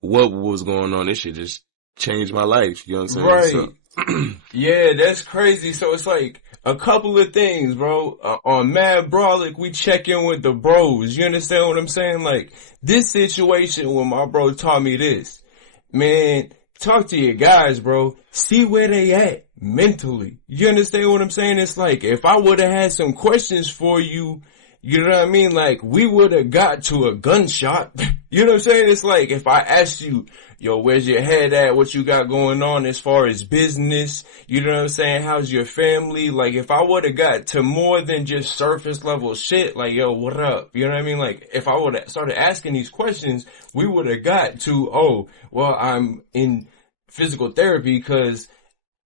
what was going on. This shit just changed my life, you know what I'm saying? Right. So, yeah, that's crazy. So it's like a couple of things, bro. On Mad Brolic, we check in with the bros. You understand what I'm saying? Like, this situation when my bro taught me this, man, talk to your guys, bro. See where they at mentally. You understand what I'm saying? It's like, if I would have had some questions for you, you know what I mean? Like, we would have got to a gunshot. You know what I'm saying? It's like, if I asked you, yo, where's your head at? What you got going on as far as business? You know what I'm saying? How's your family? Like, if I would have got to more than just surface level shit, like, yo, what up? You know what I mean? Like, if I would have started asking these questions, we would have got to, oh, well, I'm in physical therapy because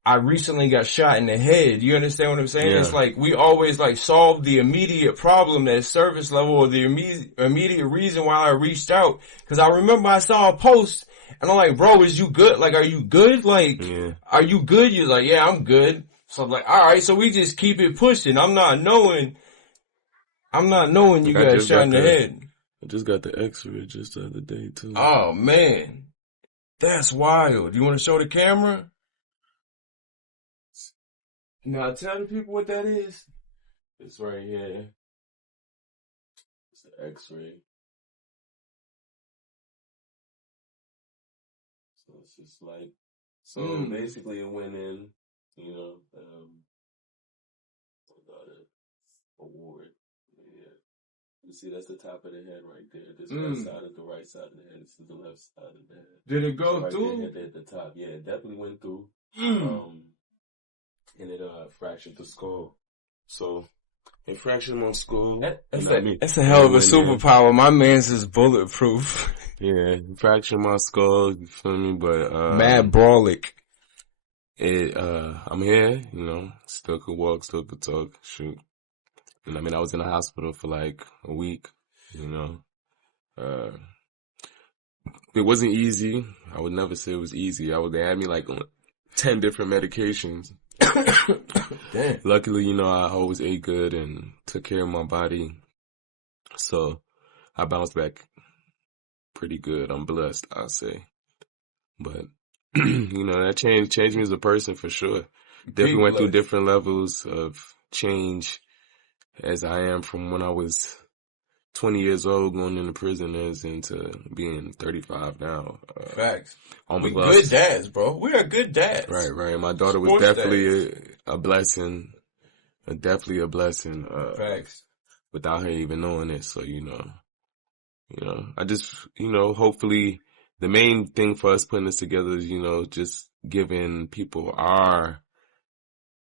I recently got shot in the head. You understand what I'm saying? Yeah. It's like, we always solve the immediate problem that's surface level, or the immediate reason why I reached out. Cause I remember I saw a post and I'm like, bro, is you good? Like, are you good? Like, Are you good? You're like, yeah, I'm good. So I'm like, all right. So we just keep it pushing. I'm not knowing you got shot in the head. I just got the X-ray just the other day too. Oh man. That's wild. You want to show the camera? Now tell the people what that is. It's right here. It's the X-ray. So it's just basically it went in, I got an award. Yeah. You see, that's the top of the head right there. This left side is the right side of the head. This is the left side of the head. Did it go right through? There, at the top. Yeah, it definitely went through. And it fractured the skull. So it fractured my skull. That's a hell of a superpower. My man's is bulletproof. Yeah, it fractured my skull. You feel me? But Mad Brolic. I'm here. Still could walk, still could talk. Shoot. And I was in the hospital for a week. It wasn't easy. I would never say it was easy. They had me on 10 different medications. Damn. Luckily, I always ate good and took care of my body. So I bounced back pretty good. I'm blessed, I'll say. But, that changed me as a person for sure. Definitely went through different levels of change as I am from when I was 20 years old going into prison as into being 35 now. Facts. We good dads, bro. We are good dads. Right. My daughter was definitely a blessing. Definitely a blessing. Facts. Without her even knowing it. So, I just, hopefully the main thing for us putting this together is, just giving people our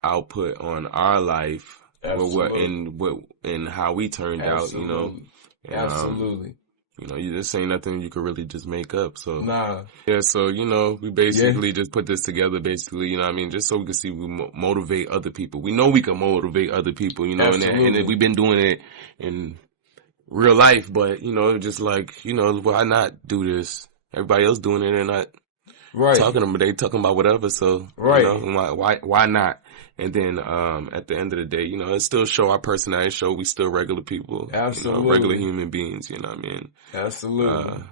output on our life. And how we turned out, Absolutely. This ain't nothing you could really just make up. So, nah. Yeah, so, we basically just put this together, basically, just so we can see we motivate other people. We know we can motivate other people, and we've been doing it in real life, but, just like, why not do this? Everybody else doing it and not talking about, they talking about whatever, so, why not? And then, at the end of the day, it still show our personality, show we still regular people. Absolutely. Regular human beings, you know what I mean? Absolutely.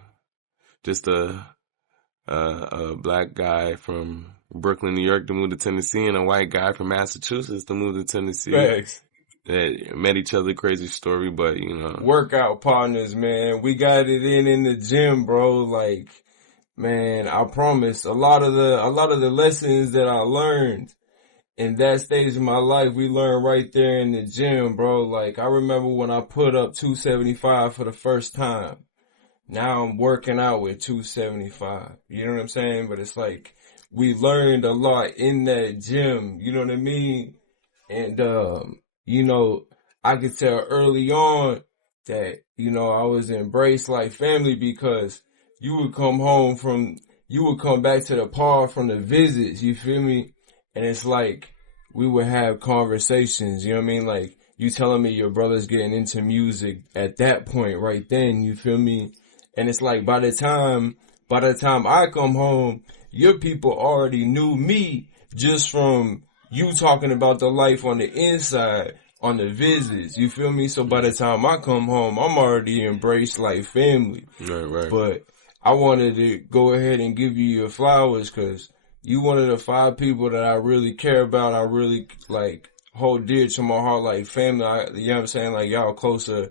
Just a black guy from Brooklyn, New York to move to Tennessee, and a white guy from Massachusetts to move to Tennessee. Thanks. That met each other, crazy story, but, Workout partners, man. We got it in the gym, bro. Like, man, I promise, a lot of the lessons that I learned in that stage of my life, we learned right there in the gym, bro. Like, I remember when I put up 275 for the first time. Now I'm working out with 275. You know what I'm saying? But it's like, we learned a lot in that gym. You know what I mean? And, I could tell early on that, I was embraced like family because you would come back to the pod from the visits, you feel me? And it's like, we would have conversations, you know what I mean? Like, you telling me your brother's getting into music at that point right then, you feel me? And it's like, by the time I come home, your people already knew me just from you talking about the life on the inside, on the visits, you feel me? So by the time I come home, I'm already embraced like family. Right. But I wanted to go ahead and give you your flowers because you one of the 5 people that I really care about. I really like hold dear to my heart, like family. You know what I'm saying? Like y'all closer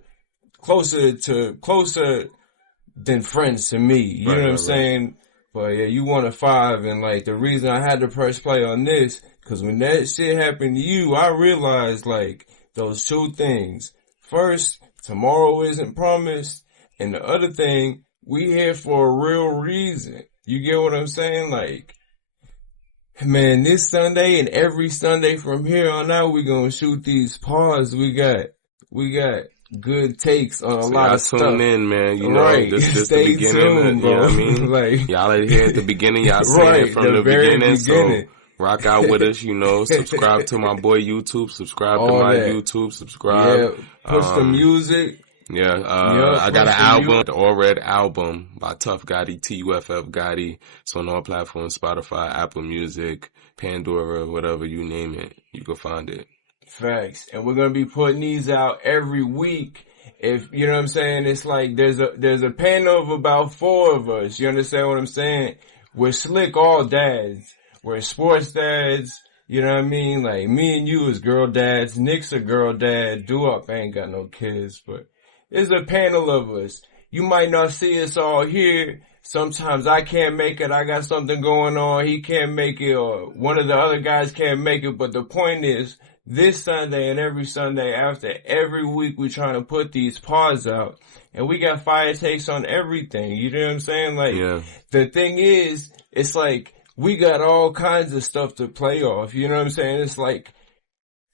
than friends to me. You know what I'm saying? But yeah, you one of 5, and like the reason I had to press play on this, cause when that shit happened to you, I realized like those 2 things. First, tomorrow isn't promised, and the other thing, we here for a real reason. You get what I'm saying? Like, man, this Sunday and every Sunday from here on out, we gonna shoot these pods. We got good takes on a lot of stuff. Tune in, man. This the beginning. Tuned, bro. You know what I mean? Like, y'all are here at the beginning. Y'all seen it from the beginning. So rock out with us, subscribe to my boy YouTube, subscribe to my YouTube, subscribe. Yeah, push the music. Yeah, I got an album, the All Red album by Tuff Gotti, Tuff Gotti. It's on all platforms, Spotify, Apple Music, Pandora, whatever, you name it, you can find it. Facts. And we're going to be putting these out every week. If, you know what I'm saying, it's like there's a panel of about 4 of us. You understand what I'm saying? We're slick all dads. We're sports dads. You know what I mean? Like me and you is girl dads. Nick's a girl dad. Doo-Up ain't got no kids, but there's a panel of us. You might not see us all here. Sometimes I can't make it. I got something going on. He can't make it, or one of the other guys can't make it. But the point is, this Sunday and every Sunday after, every week we're trying to put these pods out. And we got fire takes on everything. You know what I'm saying? Like, The thing is, it's like, we got all kinds of stuff to play off. You know what I'm saying? It's like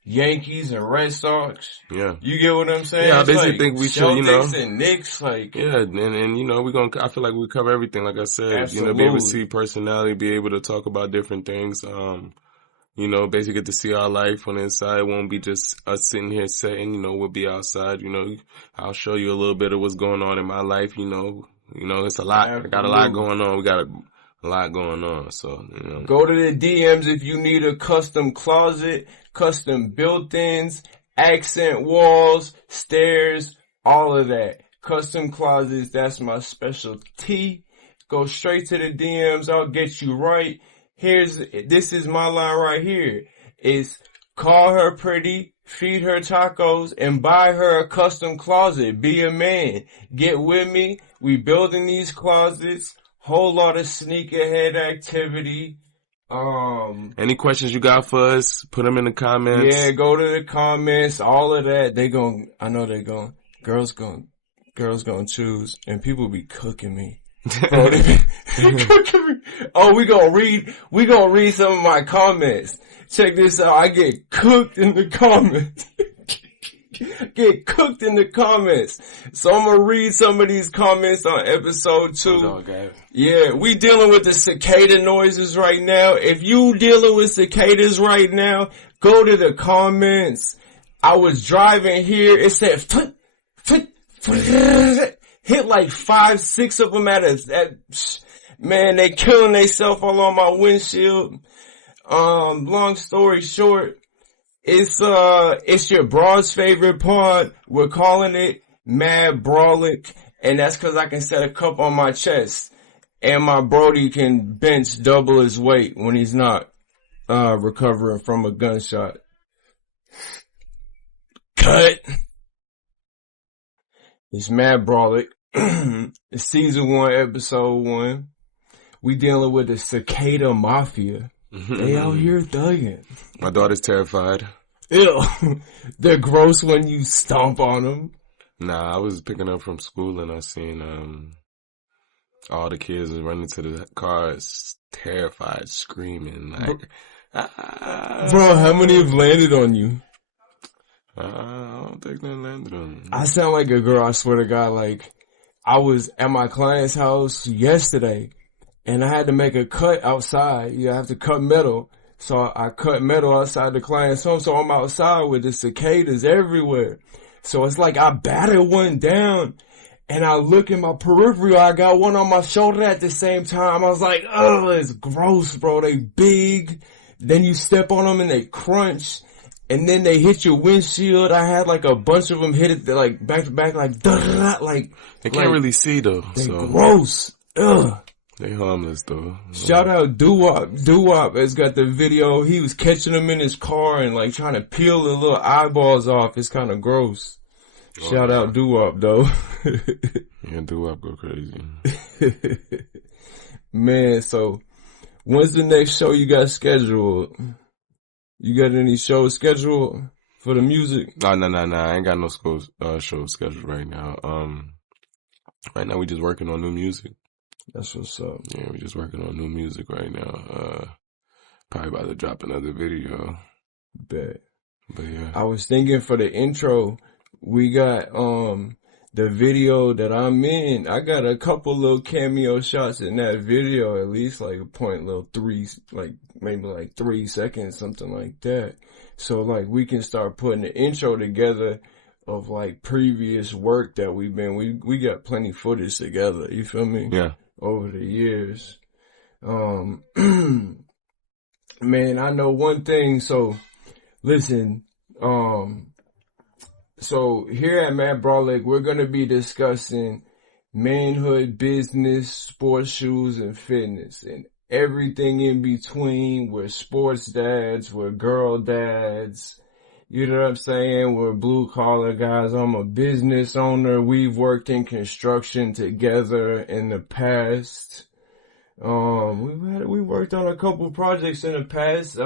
Yankees and Red Sox. Yeah. You get what I'm saying? Yeah, I basically think we should, Celtics and Knicks, like. Yeah, and I feel like we cover everything, like I said. Absolutely. Be able to see personality, be able to talk about different things. Basically get to see our life on the inside. It won't be just us sitting here saying, we'll be outside, I'll show you a little bit of what's going on in my life, it's a lot. Absolutely. I got a lot going on. We got a lot going on, so, Go to the DMs if you need a custom closet, custom built-ins, accent walls, stairs, all of that. Custom closets, that's my specialty. Go straight to the DMs. I'll get you right. This is my line right here. It's Call her pretty, feed her tacos, and buy her a custom closet. Be a man. Get with me. We building these closets. Whole lot of sneakerhead activity. Any questions you got for us? Put them in the comments. Yeah, go to the comments. All of that. Girls gonna choose, and people be cooking me. Bro, they cooking me. Oh, we gonna read some of my comments. Check this out. I get cooked in the comments. Get cooked in the comments. So I'm gonna read some of these comments on episode 2. Oh, okay. Yeah, we dealing with the cicada noises right now. If you dealing with cicadas right now, go to the comments. I was driving here. It said, hit like 5, 6 of them man, they killing themselves all on my windshield. Long story short, it's your broad's favorite pod. We're calling it Mad Brolic, and that's cause I can set a cup on my chest, and my Brody can bench double his weight when he's not, recovering from a gunshot. Cut. It's Mad Brolic. It's season 1, episode 1. We dealing with the cicada mafia. They out here thugging. My daughter's terrified. Ew. They're gross when you stomp on them. Nah, I was picking up from school and I seen, all the kids running to the cars, terrified, screaming, like, Bro, how many have landed on you? I don't think they landed on me. I sound like a girl, I swear to God. Like, I was at my client's house yesterday, and I had to make a cut outside. You have to cut metal. So I cut metal outside the client's home. So I'm outside with the cicadas everywhere. So it's like I batted one down, and I look in my peripheral. I got one on my shoulder at the same time. I was like, oh, it's gross, bro. They big. Then you step on them and they crunch. And then they hit your windshield. I had like a bunch of them hit it like back to back, like da-da-da, like. They can't really see though. They so gross. Ugh. They harmless though. Shout out Doo-Wop. Doo-Wop has got the video. He was catching them in his car and like trying to peel the little eyeballs off. It's kind of gross. Shout out Doo-Wop though. Yeah, Doo-Wop go crazy. Man, so when's the next show you got scheduled? You got any shows scheduled for the music? No. I ain't got no show scheduled right now. Right now we just working on new music. That's what's up. Yeah, we just working on new music right now. Probably about to drop another video. Bet. But yeah. I was thinking for the intro, we got, the video that I'm in, I got a couple little cameo shots in that video, at least like a point, little 3, like maybe like 3 seconds, something like that. So like we can start putting the intro together of like previous work that we got plenty footage together, you feel me? Yeah. Over the years. Man, I know one thing, so listen, so here at Mad Brolic, we're going to be discussing manhood, business, sports shoes, and fitness, and everything in between. We're sports dads, we're girl dads, you know what I'm saying? We're blue collar guys. I'm a business owner. We've worked in construction together in the past. We worked on a couple projects in the past.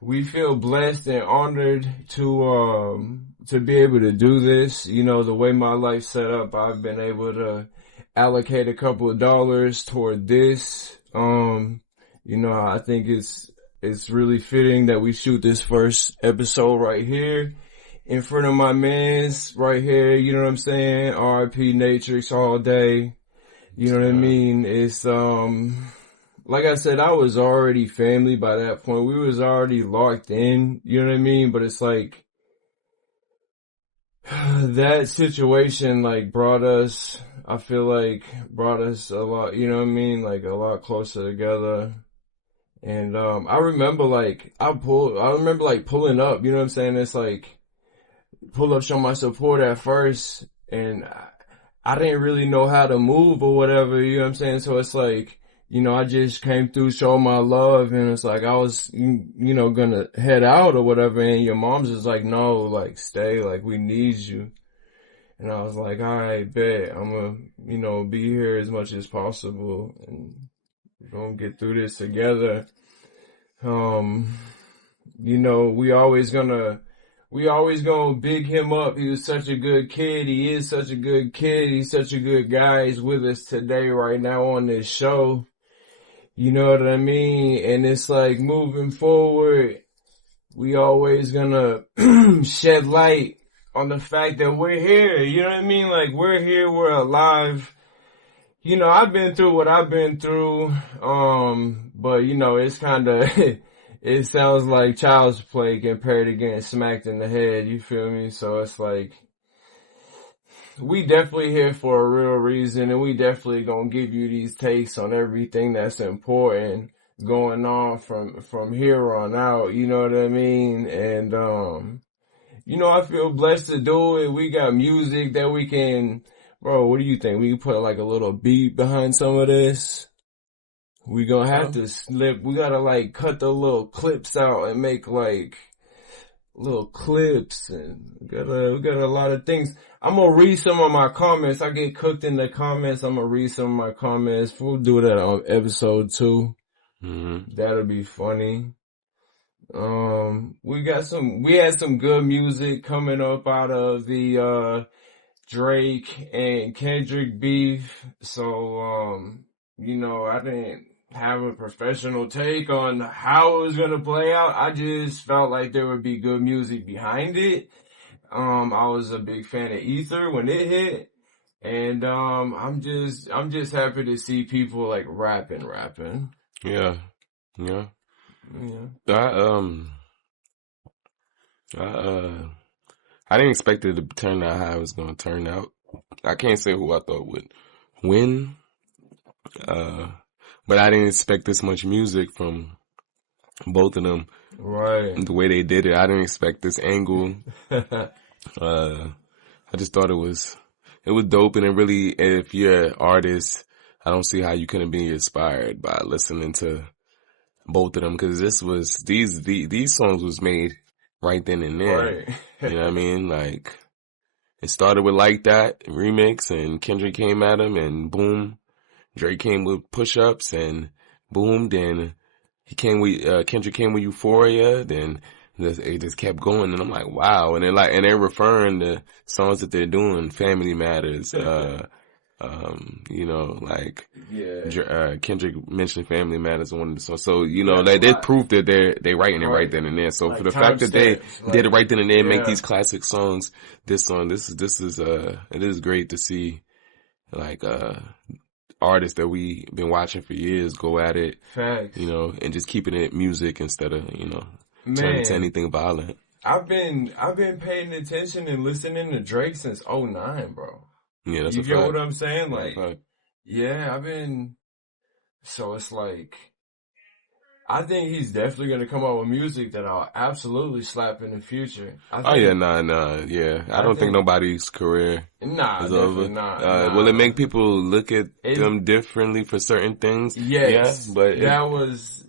We feel blessed and honored to be able to do this. You know, the way my life's set up, I've been able to allocate a couple of dollars toward this. You know, I think it's really fitting that we shoot this first episode right here in front of my mans right here. You know what I'm saying? R.I.P. Natrix all day. You know what I mean? It's, like I said, I was already family by that point. We was already locked in, you know what I mean? But it's like, that situation like brought us a lot, you know what I mean? Like a lot closer together. And, I remember pulling up, you know what I'm saying? It's like, pull up, show my support at first, and I didn't really know how to move or whatever, you know what I'm saying? So it's like, I just came through, showed my love, and it's like I was, gonna head out or whatever, and your mom's just like, no, like, stay, like, we need you. And I was like, all right, bet, I'm gonna, be here as much as possible, and we're gonna get through this together. We always gonna big him up. He was such a good kid. He is such a good kid. He's such a good guy. He's with us today, right now on this show. You know what I mean? And it's like moving forward, we always gonna shed light on the fact that we're here. You know what I mean? Like, we're here, we're alive. I've been through what I've been through, but it's kinda, it sounds like child's play compared to getting smacked in the head, you feel me? So it's like, we definitely here for a real reason, and we definitely gonna give you these takes on everything that's important going on from here on out, you know what I mean? And, I feel blessed to do it. We got music that we can, bro, what do you think? We can put like a little beat behind some of this? We gonna have to we gotta like cut the little clips out and make like little clips, and we got a lot of things. I'm gonna read some of my comments. I get cooked in the comments. I'm gonna read some of my comments. We'll do that on episode 2. Mm-hmm. That'll be funny. We had some good music coming up out of the, Drake and Kendrick beef. So, I didn't have a professional take on how it was going to play out. I just felt like there would be good music behind it. I was a big fan of Ether when it hit. And, I'm just happy to see people like rapping. Yeah. I didn't expect it to turn out how it was going to turn out. I can't say who I thought would win. But I didn't expect this much music from both of them. Right. The way they did it, I didn't expect this angle. I just thought it was dope, and it really, if you're an artist, I don't see how you couldn't be inspired by listening to both of them, because these songs was made right then and there. Right. You know what I mean? Like, it started with Like That remix, and Kendrick came at him, and boom, Drake came with Push-Ups, and boom, then Kendrick came with Euphoria, then it just kept going, and I'm like, wow. And they're referring to songs that they're doing, Family Matters, Kendrick mentioned Family Matters on one of the songs. So, they proof that they writing it right then and there. So, like, for the fact that they did it right then and there and make these classic songs, this it is great to see, like, artists that we been watching for years go at it. Facts. And just keeping it music instead of, turning to anything violent. I've been paying attention and listening to Drake since 2009, bro. Yeah, that's you a get fact. what I'm saying? Like, yeah, so it's like, I think he's definitely going to come out with music that I'll absolutely slap in the future. Yeah. I don't think nobody's career is over. Will it make people look at them differently for certain things? Yes. Yeah, but that was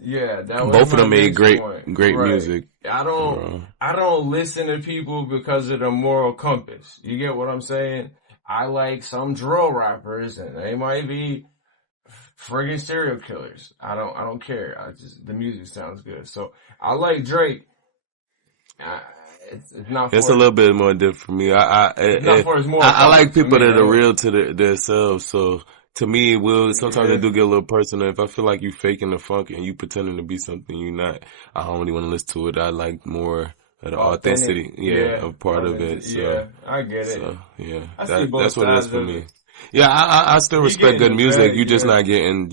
both of them made great music. I don't listen to people because of the moral compass. You get what I'm saying? I like some drill rappers, and they might be friggin' serial killers. I don't care. The music sounds good. So I like Drake. It's not. It's a little bit more different for me. I like people that are real to themselves. So to me, sometimes it do get a little personal. If I feel like you faking the funk and you pretending to be something you're not, I don't really want to listen to it. I like more of the authenticity, a part of it. So, yeah, I get it. So, yeah, that's what it is for me. Yeah, I still respect good music. You're just not getting,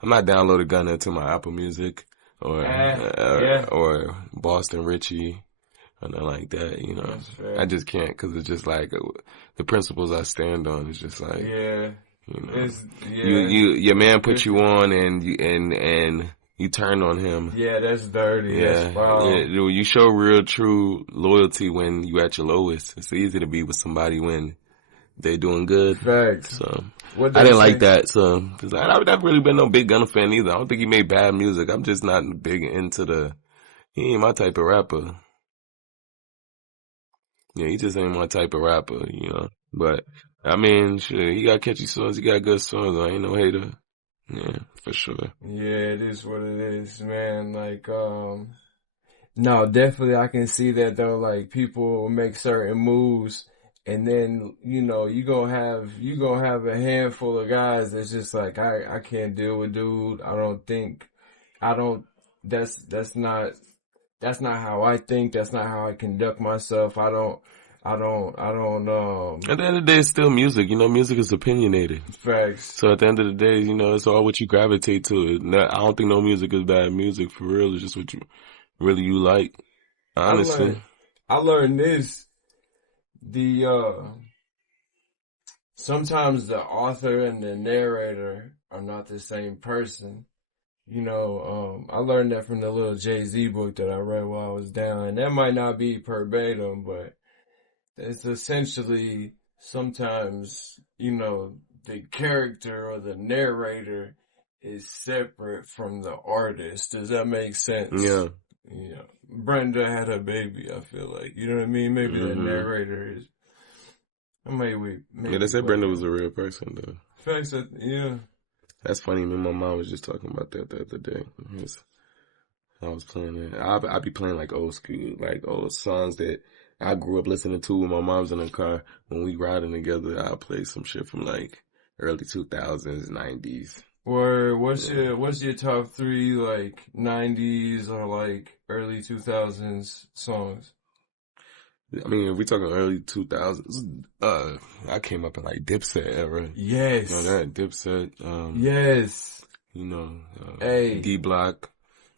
I'm not downloading Gunna to my Apple Music or Boston Richie or nothing like that, I just can't, cause it's just like the principles I stand on is just like, your man put you on and you turn on him. Yeah, that's dirty. Yeah. That's foul. Yeah, you show real true loyalty when you at your lowest. It's easy to be with somebody when they doing good. Facts. So I didn't like that. So because I've never really been no big Gunna fan either. I don't think he made bad music. I'm just not big into he ain't my type of rapper. Yeah, he just ain't my type of rapper, you know. But I mean, shit, he got catchy songs. He got good songs. I ain't no hater. Yeah, for sure. Yeah, it is what it is, man. Like, no, definitely I can see that though. Like, people make certain moves, and then you know you gonna have a handful of guys that's just like I can't deal with dude. I don't. That's not how I think. That's not how I conduct myself. I don't. At the end of the day, it's still music. You know, music is opinionated. Facts. So at the end of the day, you know, it's all what you gravitate to. I don't think no music is bad music for real. It's just what you like. Honestly, I learned this. Sometimes the author and the narrator are not the same person. You know, I learned that from the little Jay-Z book that I read while I was down. And that might not be verbatim, but it's essentially sometimes, you know, the character or the narrator is separate from the artist. Does that make sense? Yeah. You know, Brenda had a baby, I feel like. You know what I mean? Maybe the narrator is... Maybe yeah, they said Brenda was a real person, though. Facts, yeah. That's funny. Me and my mom was just talking about that the other day. I was playing it. I'd be playing like old school, like old songs that I grew up listening to when my mom's in the car. When we riding together, I'll play some shit from like early 2000s, 90s. Or what's your top 3 like 90s or like early 2000s songs? I mean, if we talking early 2000s, I came up in like Dipset era. Yes. You know that, Dipset. Yes. You know, hey. D-Block.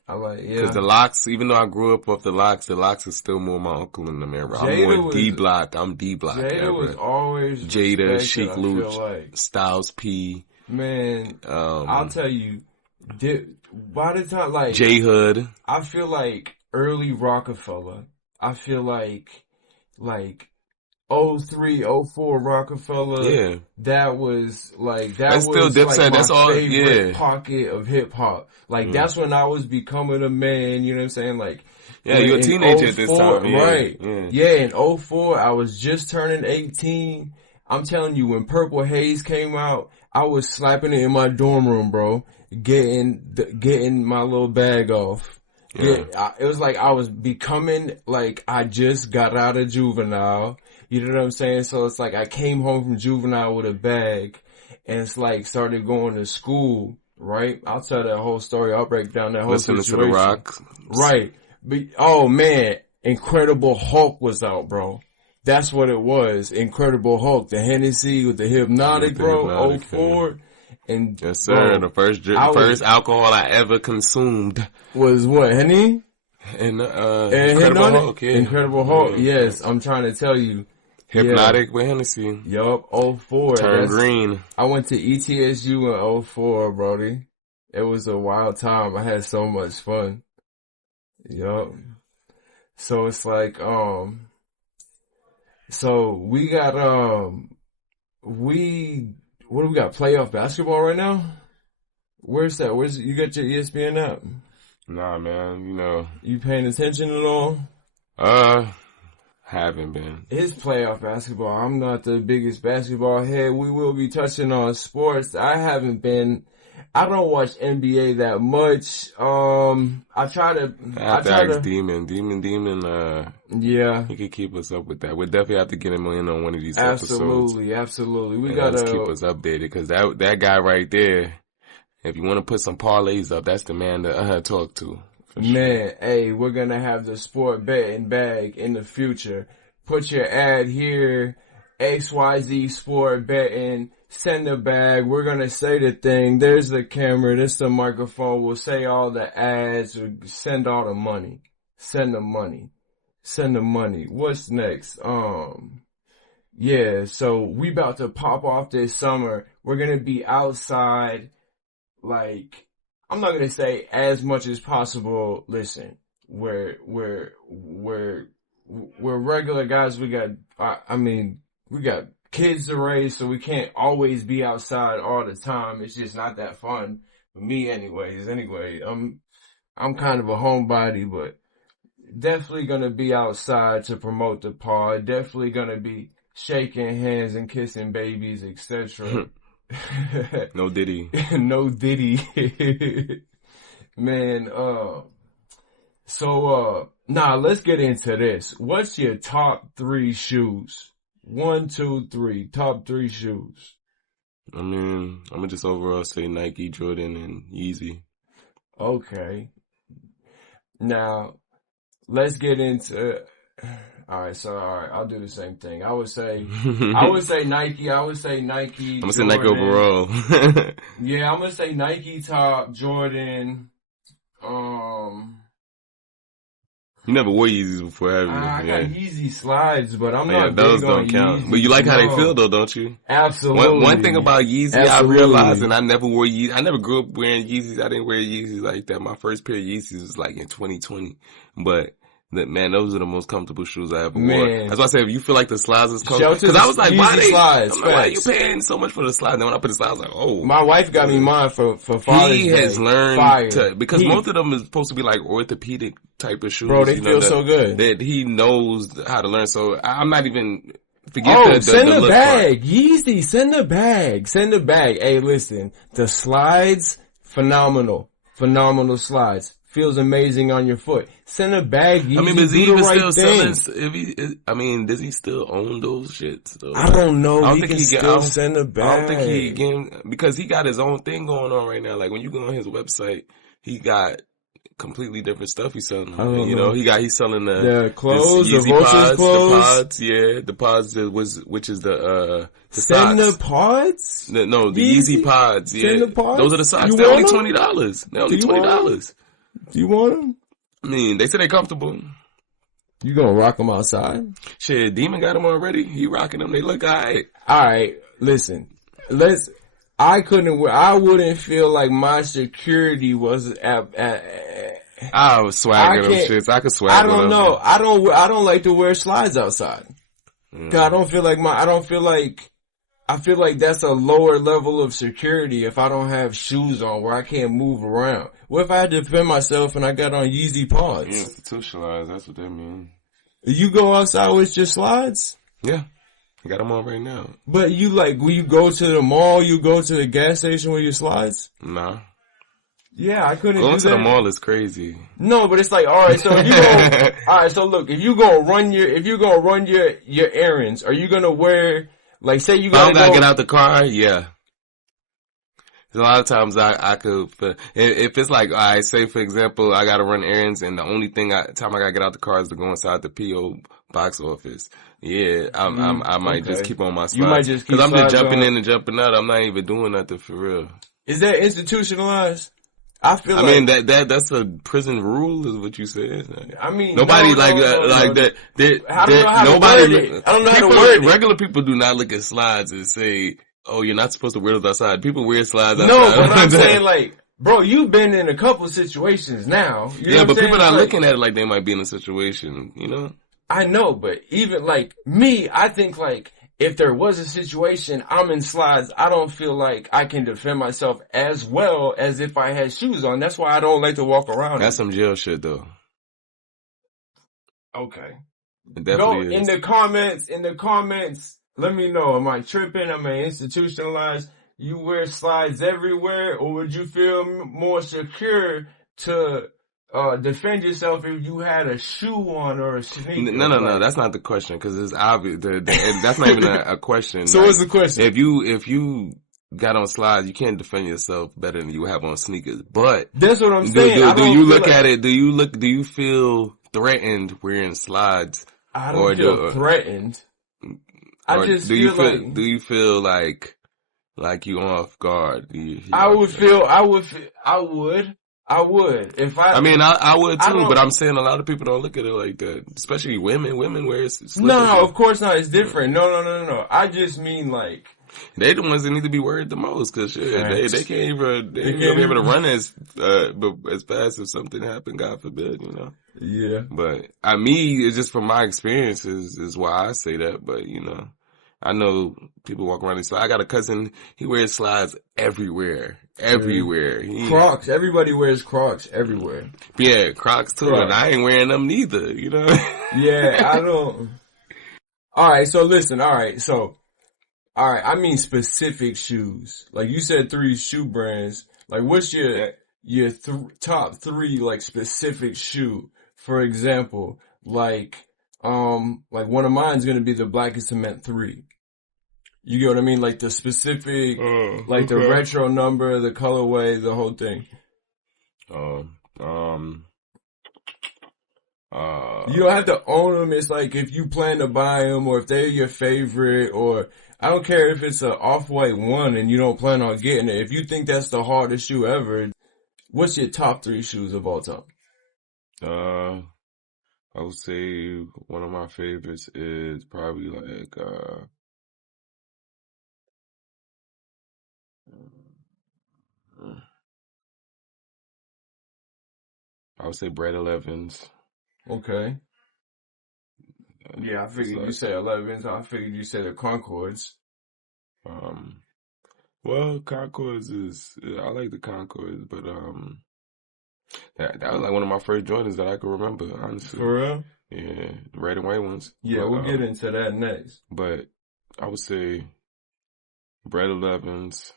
I like, yeah. Because the Locks, even though I grew up off the Locks is still more my uncle in the era. I'm more D-Block. I'm D-Block. Jada was always Jada, Chic Luch, like. Styles P. Man, I'll tell you, by the time, like. J-Hood. I feel like early Rockefeller. I feel like 03, 04 Rockefeller. Yeah. That was like, that's still Dipset. Like that's all, favorite pocket of hip hop. Like, that's when I was becoming a man, you know what I'm saying? Like, yeah, you're a teenager at this time. Yeah. Right. Yeah, in 04, I was just turning 18. I'm telling you, when Purple Haze came out, I was slapping it in my dorm room, bro. Getting my little bag off. Yeah. It was like I was becoming like I just got out of juvenile. You know what I'm saying? So it's like I came home from juvenile with a bag and it's like started going to school, right? I'll tell that whole story. I'll break down that whole situation. Listening to the Rock. Right. But, oh man, Incredible Hulk was out, bro. That's what it was. Incredible Hulk. The Hennessy with the Hypnotic, bro. 04. And yes, sir. Bro, the first alcohol I ever consumed was what, Henny? And Incredible Hulk. Yeah. Incredible Hulk. Yes, I'm trying to tell you. Hypnotic with Hennessy. Yup, 04. Turn green. I went to ETSU in 04, Brody. It was a wild time. I had so much fun. Yup. So it's like, so we got, what do we got? Playoff basketball right now? Where's that? You got your ESPN app? Nah, man. You know. You paying attention at all? Haven't been. It's playoff basketball. I'm not the biggest basketball head. We will be touching on sports. I don't watch NBA that much. I try to ask Demon. Yeah. He could keep us up with that. We'll definitely have to get him in on one of these episodes. Absolutely. We gotta keep us updated because that guy right there, if you want to put some parlays up, that's the man to talk to. Man, hey, we're gonna have the sport betting bag in the future. Put your ad here, XYZ sport betting. Send the bag. We're gonna say the thing. There's the camera. This the microphone. We'll say all the ads. Send all the money. Send the money. What's next? Yeah. So we about to pop off this summer. We're gonna be outside. Like, I'm not gonna say as much as possible. Listen, we're regular guys. We got kids to raise, so we can't always be outside all the time. It's just not that fun for me anyways. Anyway, I'm kind of a homebody, but definitely gonna be outside to promote the pod. Definitely gonna be shaking hands and kissing babies, etc. No Diddy. No Diddy. Man, now let's get into this. What's your top 3 shoes? 1, 2, 3. Top 3 shoes. I mean, I'm gonna just overall say Nike, Jordan, and Yeezy. Okay. Now, let's get into. Alright, I'll do the same thing. I would say Nike. I'm gonna say Nike. Nike overall. Yeah, I'm gonna say Nike top, Jordan. You never wore Yeezys before, have you? I got Yeezy slides, but I'm not big those don't count. Yeezys. But you like how they feel, though, don't you? Absolutely. One thing about Yeezy, I realized, and I never wore Yeezy. I never grew up wearing Yeezys. I didn't wear Yeezys like that. My first pair of Yeezys was like in 2020. But man, those are the most comfortable shoes I ever wore. That's why I said, if you feel like the slides is comfortable. Because I was like, why are you paying so much for the slides? Then when I put the slides, I was like, oh. My wife got me mine for Father's Day. He has learned because most of them is supposed to be like orthopedic type of shoes. Bro, they feel so good. That he knows how to learn. So I'm not even, send the bag. Yeezy, send the bag. Send the bag. Hey, listen, the slides, phenomenal slides. Feels amazing on your foot. Send a bag. Yeezy, I mean, is he even still selling? Does he still own those shits? Though? I don't know. I don't think he can send a bag. I don't think he can, because he got his own thing going on right now. Like when you go on his website, he got completely different stuff he's selling. He's selling the clothes, the Vultures clothes, the pods, which is the send socks. The pods? The Yeezy pods, yeah. Send the pods? Those are the socks. They're only $20. They're only $20. Do you want them? I mean, they say they're comfortable. You gonna rock them outside? Shit, Demon got them already. He rocking them. They look alright. Alright, listen. I wouldn't feel like my security was I was swagging them shits. I could swag them. I don't know. I don't like to wear slides outside. I feel like that's a lower level of security if I don't have shoes on where I can't move around. What if I had to defend myself and I got on Yeezy pods? Institutionalized, that's what that means. You go outside with your slides? Yeah. I got them on right now. But will you go to the mall, you go to the gas station with your slides? Nah. Yeah, I couldn't Going do that. to the mall is crazy. No, but it's like, alright, so if you go, alright, so look, if you're gonna run your errands, are you gonna wear, like, say you gotta get out the car, yeah. A lot of times I could, if it's like, alright, say for example, I gotta run errands and the only time I gotta get out the car is to go inside the P.O. box office. Yeah, I might just keep on my slides. You might just keep cause I'm just jumping in and jumping out. I'm not even doing nothing for real. Is that institutionalized? I mean, that's a prison rule is what you said. I mean, nobody that. I don't know how to word it. I don't know how to word it. Regular people do not look at slides and say, oh, you're not supposed to wear those outside. People wear slides outside. No, but I'm saying like, bro, you've been in a couple situations now. You know but people are not looking at it like they might be in a situation, you know? I know, but even like me, I think like, if there was a situation, I'm in slides, I don't feel like I can defend myself as well as if I had shoes on. That's why I don't like to walk around. That's some jail shit though. Okay. It definitely is. In the comments, let me know. Am I tripping? Am I institutionalized? You wear slides everywhere, or would you feel more secure to defend yourself if you had a shoe on or a sneaker? No. That's not the question, because it's obvious. That's not even a question. So what's the question? If you got on slides, you can't defend yourself better than you have on sneakers. But that's what I'm saying. Do you look at it? Do you feel threatened wearing slides? I don't feel threatened. I just do you feel like you off guard? I would. If I mean, I would too, but I'm saying a lot of people don't look at it like that. Especially women. Women wear slippers. No, of course not. It's different. No. I just mean like, they the ones that need to be worried the most, cause shit, they can't even, be able to run as fast if something happened, God forbid, you know? Yeah. But, it's just from my experience is why I say that, but you know, I know people walk around in slides. I got a cousin, he wears slides everywhere. Everywhere. Crocs. Everybody wears Crocs everywhere. Yeah, Crocs too. Crocs. And I ain't wearing them neither, you know? Yeah, I don't. Alright, so listen, alright, I mean specific shoes. Like you said 3 shoe brands. Like what's your top 3 like specific shoe? For example, like one of mine's gonna be the Black and Cement 3. You get what I mean? Like the specific, the retro number, the colorway, the whole thing. You don't have to own them. It's like if you plan to buy them or if they're your favorite, or I don't care if it's an Off-White 1 and you don't plan on getting it. If you think that's the hardest shoe ever, what's your top 3 shoes of all time? I would say one of my favorites is probably like, I would say Bread 11s. Okay. Yeah, I figured you say 11s. I figured you say the Concords. Well, Concords I like the Concords, but, that was like one of my first Jordans that I could remember, honestly. For real? Yeah, the red and white ones. Yeah, we'll get into that next. But I would say Bread 11s,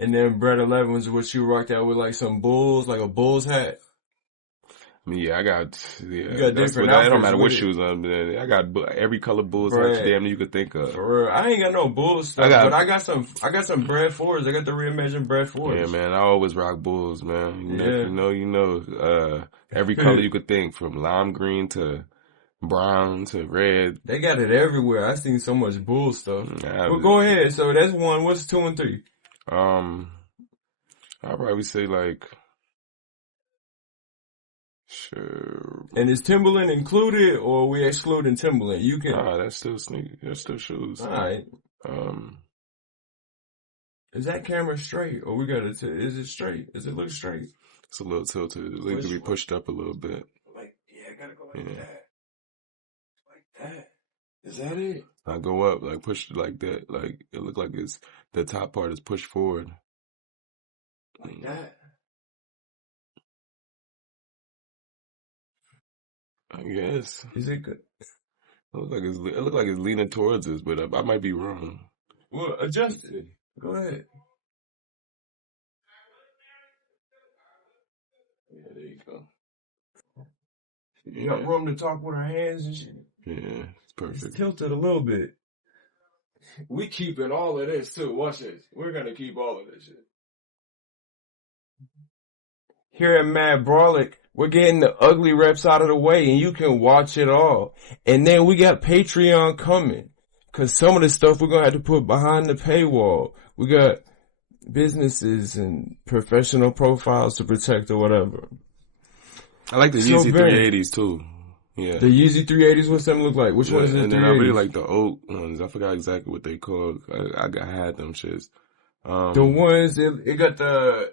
and then Bread 11s, what you rocked out with like some Bulls, like a Bulls hat? I mean, yeah, you got different outfits. It don't matter what shoes I'm in. I got every color Bulls hat damn you could think of. For real. I ain't got no Bulls stuff, but I got some Bread 4s. I got the reimagined Bread 4s. Yeah, man, I always rock Bulls, man. You know, every color you could think, from lime green to brown to red. They got it everywhere. I seen so much Bull stuff. Well, go ahead. So that's 1. What's 2 and 3? I'll probably say like, sure. And is Timberland included, or are we excluding Timberland? You can. Nah, that's still sneakers. That's still shoes. All right. Is that camera straight, or is it straight? Does it look straight? It's a little tilted. It needs to be pushed up a little bit. Like, yeah, I gotta go like that. Like that. Is that it? I go up, like push it like that. Like it look like the top part is pushed forward. Like that. I guess. Is it good? It look like it's leaning towards us, but I might be wrong. Well, adjust it. Go ahead. Yeah, there you go. You got room to talk with our hands and shit. Yeah, it's perfect. It's tilted a little bit. We keeping all of this too. Watch this. We're gonna keep all of this shit. Here at Mad Brolic, we're getting the ugly reps out of the way and you can watch it all. And then we got Patreon coming. Cause some of the stuff we're gonna have to put behind the paywall. We got businesses and professional profiles to protect or whatever. I like the Yeezy 380s too. Yeah. The Yeezy 380s, what's them look like? Which ones is the 380s? And then I really like the oak ones. I forgot exactly what they called. I had them shits. The ones, it got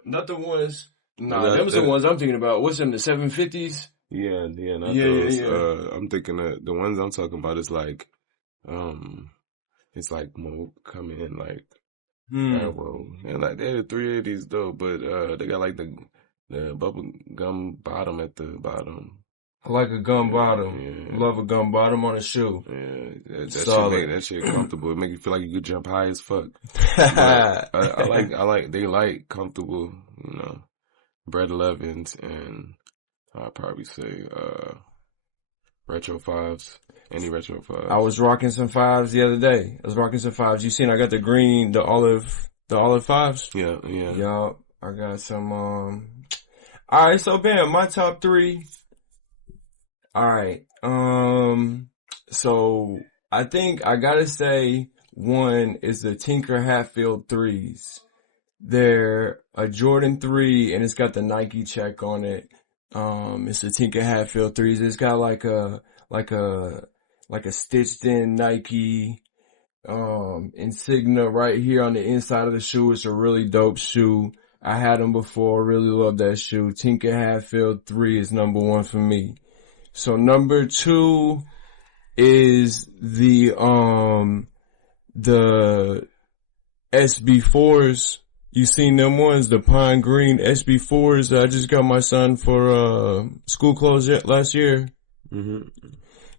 not the ones, them was the ones I'm thinking about. What's them, the 750s? Yeah, not those. Yeah. I'm thinking the ones I'm talking about is like, it's like more coming in like, arrow. And like, they're the 380s though, but, they got like the bubble gum bottom at the bottom. I like a gum bottom. Yeah. Love a gum bottom on a shoe. Yeah, that shit comfortable. It make you feel like you could jump high as fuck. I like they light, comfortable, you know, Bread 11s, and I'd probably say retro 5s. Any retro 5s. I was rocking some 5s the other day. You seen I got the green, the olive 5s? Yeah. Yup. I got some alright, so bam, my top 3. Alright, so I think I gotta say 1 is the Tinker Hatfield 3s. They're a Jordan 3 and it's got the Nike check on it. It's the Tinker Hatfield 3s. It's got like a stitched in Nike, insignia right here on the inside of the shoe. It's a really dope shoe. I had them before. Really love that shoe. Tinker Hatfield 3 is number 1 for me. So number 2 is the SB4s. You seen them ones, the pine green SB4s. I just got my son for school clothes last year. Mm-hmm.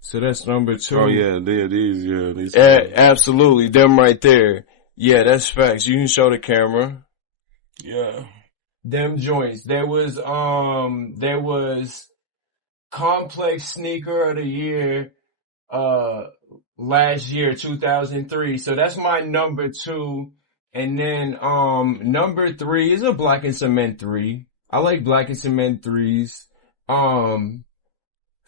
So that's number 2. Oh yeah, these. Absolutely, them right there. Yeah, that's facts. You can show the camera. Yeah. Them joints. There was Complex Sneaker of the Year last year, 2003. So that's my number 2. And then number 3 is a Black and Cement 3. I like Black and Cement 3s.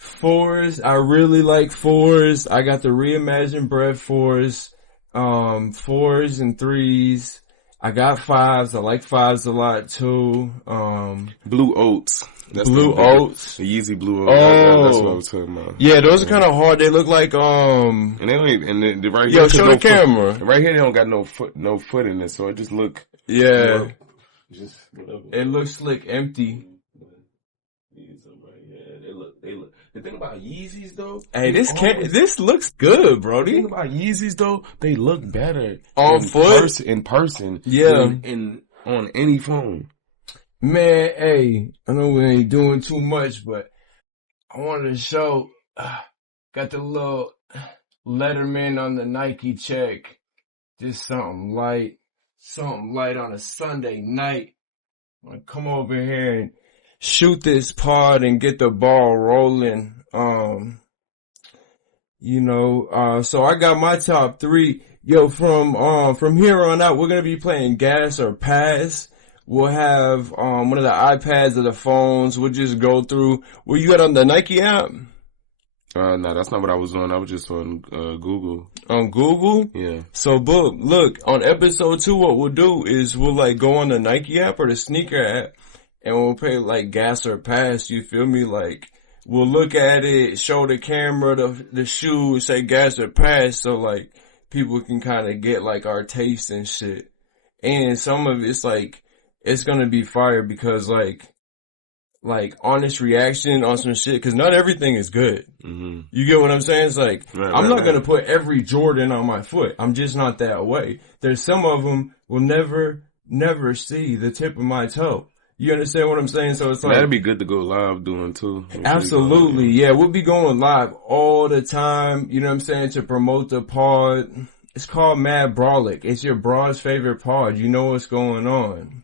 4s, I really like 4s. I got the Reimagined Bread 4s. 4s and 3s. I got 5s. I like 5s a lot too. Blue Oats. That's Blue Oats. The Yeezy Blue Oats. Oh. That's what I was talking about. Yeah, those are kind of hard. They look like, and they don't even, and the right here. Yo, show the camera. Right here, they don't got no foot in it, so it just look. Yeah. Just whatever. It looks slick, empty. They look. The thing about Yeezys though, hey, this looks good, bro. The thing about Yeezys though, they look better on foot in person. Yeah, than on any phone. Man, hey, I know we ain't doing too much, but I wanted to show. Got the little Letterman on the Nike check. Just something light on a Sunday night. I'm gonna come over here and shoot this pod and get the ball rolling. So I got my top 3. Yo, from here on out, we're gonna be playing Gas or Pass. We'll have, one of the iPads or the phones. We'll just go through. Were you got on the Nike app? No, that's not what I was on. I was just on, Google. On Google? Yeah. So, look, on episode 2, what we'll do is we'll like go on the Nike app or the sneaker app. And we'll play like Gas or Pass, you feel me? Like, we'll look at it, show the camera, the shoe, say Gas or Pass, so like, people can kind of get like our taste and shit. And some of it's like, it's gonna be fire because like honest reaction on some shit, cause not everything is good. Mm-hmm. You get what I'm saying? It's like, I'm not gonna put every Jordan on my foot. I'm just not that way. There's some of them will never see the tip of my toe. You understand what I'm saying? So it's like, that'd be good to go live doing too. Absolutely. Yeah, we'll be going live all the time. You know what I'm saying? To promote the pod. It's called Mad Brolic. It's your broad's favorite pod. You know what's going on.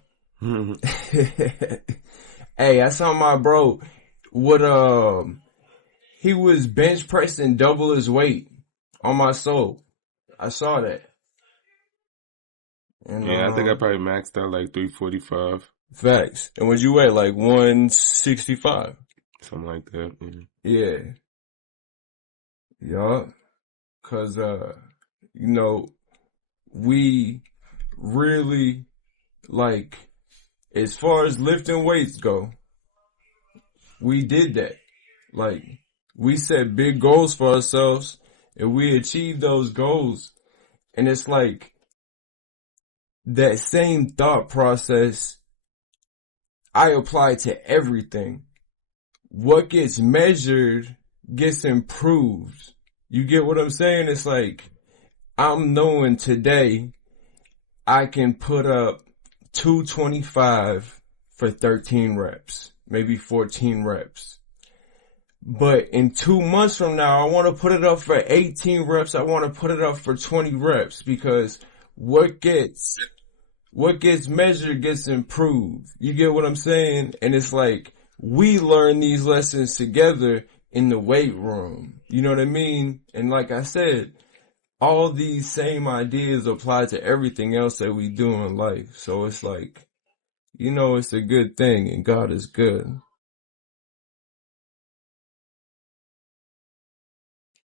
Hey, I saw my bro he was bench pressing double his weight on my soul. I saw that. And, yeah, I think I probably maxed out like 345. Facts. And what you weigh? Like 165? Something like that. Yeah. Yeah. Cause, we really, like, as far as lifting weights go, we did that. Like, we set big goals for ourselves and we achieved those goals. And it's like, that same thought process I apply to everything. What gets measured gets improved. You get what I'm saying? It's like, I'm knowing today I can put up 225 for 13 reps, maybe 14 reps. But in 2 months from now, I want to put it up for 18 reps. I want to put it up for 20 reps because what gets measured gets improved. You get what I'm saying? And it's like, we learn these lessons together in the weight room. You know what I mean? And like I said, all these same ideas apply to everything else that we do in life. So it's like, it's a good thing and God is good.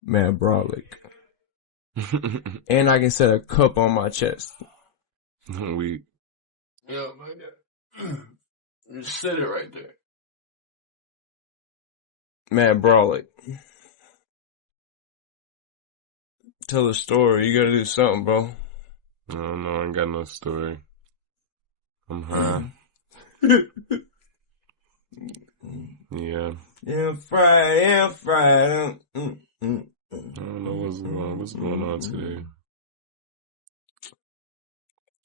Man, Brolic. And I can set a cup on my chest. We. Yeah, man. Just sit it right there. Man, Brolic. Tell a story. You gotta do something, bro. No, I ain't got no story. I'm high. Yeah. Yeah, fried. I don't know what's going on today.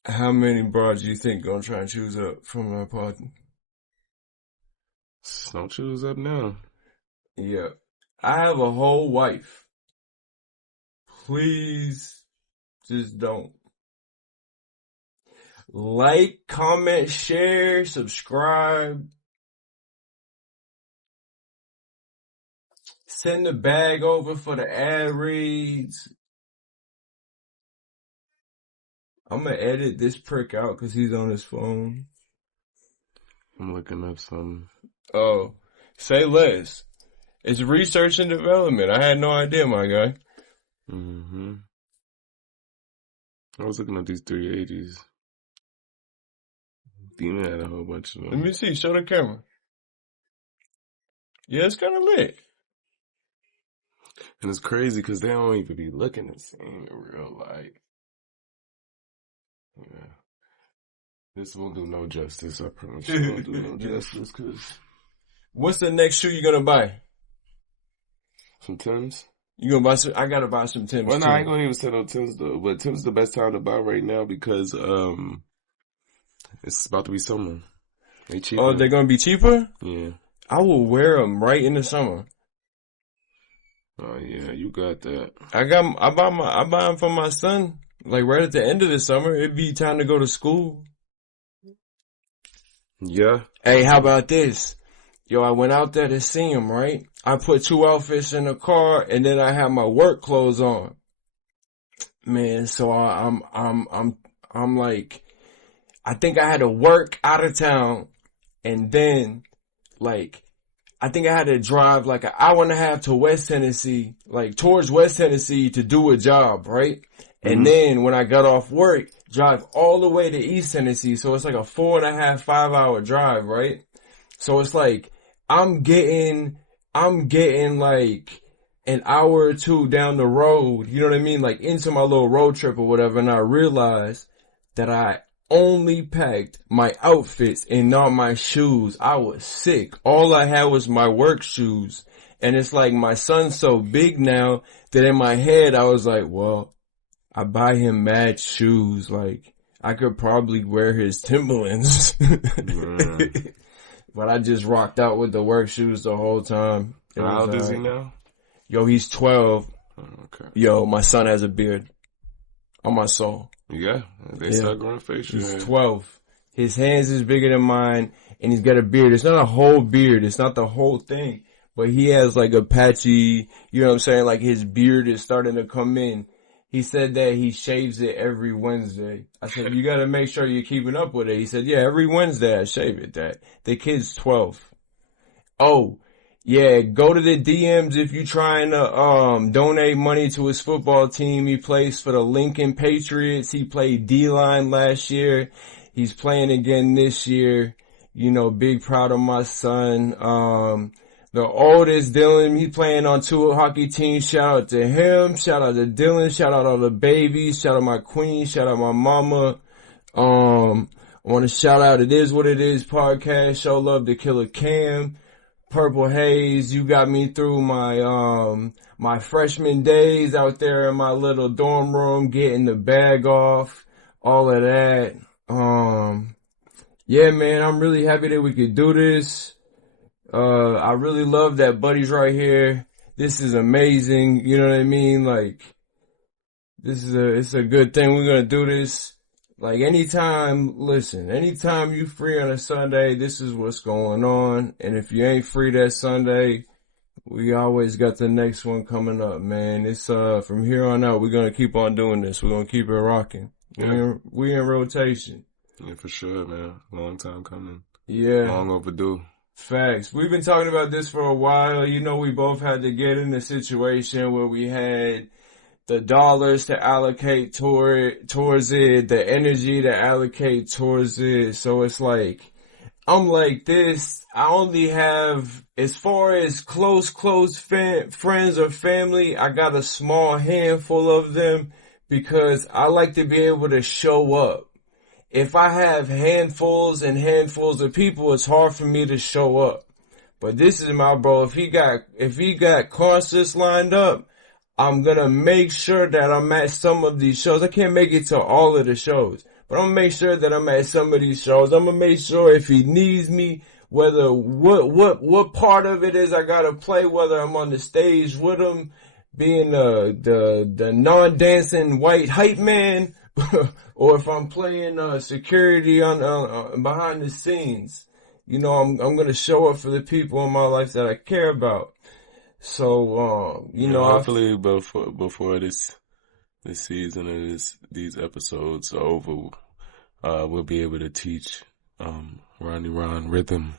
How many broads do you think gonna try and choose up from my party? Don't choose up now. Yeah. I have a whole wife. Please just don't. Like, comment, share, subscribe. Send the bag over for the ad reads. I'm gonna edit this prick out because he's on his phone. I'm looking up something. Oh, say less. It's research and development. I had no idea, my guy. Mm-hmm. I was looking at these 380s. Demon had a whole bunch of them. Let me see. Show the camera. Yeah, it's kind of lit. And it's crazy because they don't even be looking the same in real life. Yeah. This won't do no justice. I promise you won't do no justice. Cause what's the next shoe you're gonna buy? Some Timbs. You gonna buy some? I gotta buy some Timbs. Well, no, I ain't gonna even say no Timbs though. But Timbs the best time to buy right now because it's about to be summer. They cheaper. Oh, they're gonna be cheaper? Yeah. I will wear them right in the summer. Oh yeah, you got that. I buy them for my son. Like right at the end of the summer, it'd be time to go to school. Yeah. Hey, how about this? Yo, I went out there to see him, right? I put 2 outfits in the car and then I had my work clothes on. Man, so I'm like, I think I had to work out of town and then like, I think I had to drive like an hour and a half to West Tennessee, like towards West Tennessee to do a job, right? Mm-hmm. And then when I got off work, drive all the way to East Tennessee. So it's like a 4.5, 5 hour drive, right? So it's like, I'm getting like an hour or two down the road, you know what I mean? Like into my little road trip or whatever. And I realized that I only packed my outfits and not my shoes. I was sick. All I had was my work shoes. And it's like my son's so big now that in my head I was like, well, I buy him mad shoes. Like I could probably wear his Timberlands. But I just rocked out with the work shoes the whole time. How old is he now? Yo, he's 12. Oh, okay. Yo, my son has a beard. On my soul. Yeah, they start growing facial. He's 12. His hands is bigger than mine, and he's got a beard. It's not a whole beard. It's not the whole thing. But he has like a patchy, you know what I'm saying? Like his beard is starting to come in. He said that he shaves it every Wednesday. I said, you gotta make sure you're keeping up with it. He said, yeah, every Wednesday I shave it. That the kid's 12. Oh, yeah, go to the DMs if you're trying to donate money to his football team. He plays for the Lincoln Patriots. He played D-line last year. He's playing again this year. You know, big proud of my son. The oldest, Dylan, he playing on 2 hockey teams. Shout out to him. Shout out to Dylan. Shout out all the babies. Shout out my queen. Shout out my mama. I want to shout out It Is What It Is podcast. Show love to Killer Cam. Purple Haze, you got me through my my freshman days out there in my little dorm room, getting the bag off, all of that. Yeah, man, I'm really happy that we could do this. I really love that Buddy's right here. This is amazing. You know what I mean? Like, it's a good thing. We're gonna do this. Like anytime you free on a Sunday, this is what's going on. And if you ain't free that Sunday, we always got the next one coming up, man. It's, from here on out, we're going to keep on doing this. We're going to keep it rocking. Yeah. We in rotation. Yeah, for sure, man. Long time coming. Yeah. Long overdue. Facts. We've been talking about this for a while. You know, we both had to get in a situation where we had the dollars to allocate towards it, the energy to allocate towards it. So it's like, I'm like this. I only have, as far as close friends or family, I got a small handful of them because I like to be able to show up. if I have handfuls and handfuls of people, it's hard for me to show up. But this is my bro. If he got concerts lined up, I'm gonna make sure that I'm at some of these shows. I can't make it to all of the shows, but I'm gonna make sure that I'm at some of these shows. I'm gonna make sure if he needs me, whether what part of it is I gotta play, whether I'm on the stage with him, being the non-dancing white hype man, or if I'm playing security on behind the scenes. You know, I'm gonna show up for the people in my life that I care about. So, you know, hopefully before this season or these episodes are over, we'll be able to teach Ronnie Ron rhythm.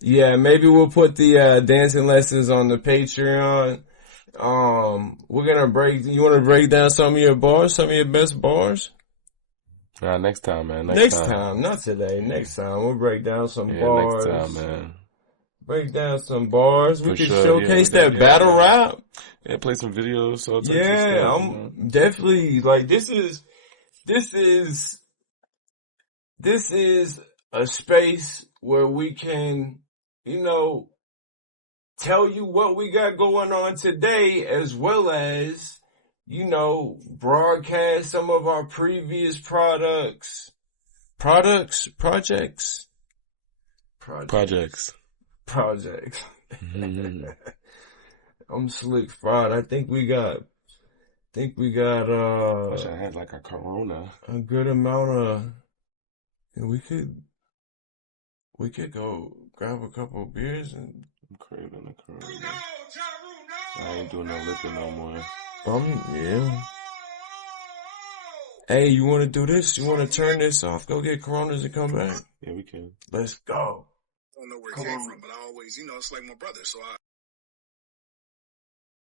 Yeah, maybe we'll put the dancing lessons on the Patreon. We're gonna you wanna break down some of your bars, some of your best bars? Next time, man. Next time, not today. Next time, we'll break down some bars. Next time, man. Break down some bars. We can showcase that battle rap. Yeah, play some videos. I'm definitely like this is a space where we can, you know, tell you what we got going on today, as well as, you know, broadcast some of our previous projects. Mm-hmm. I'm slick fried. I think we got wish I had like a Corona. A good amount of, and we could go grab a couple of beers and I'm craving a Corona. I ain't doing no liquor no more. Yeah. Hey, you want to do this? You want to turn this off? Go get Coronas and come back. Yeah, we can. Let's go. I don't know where it came from, but I always, you know, it's like my brother, so I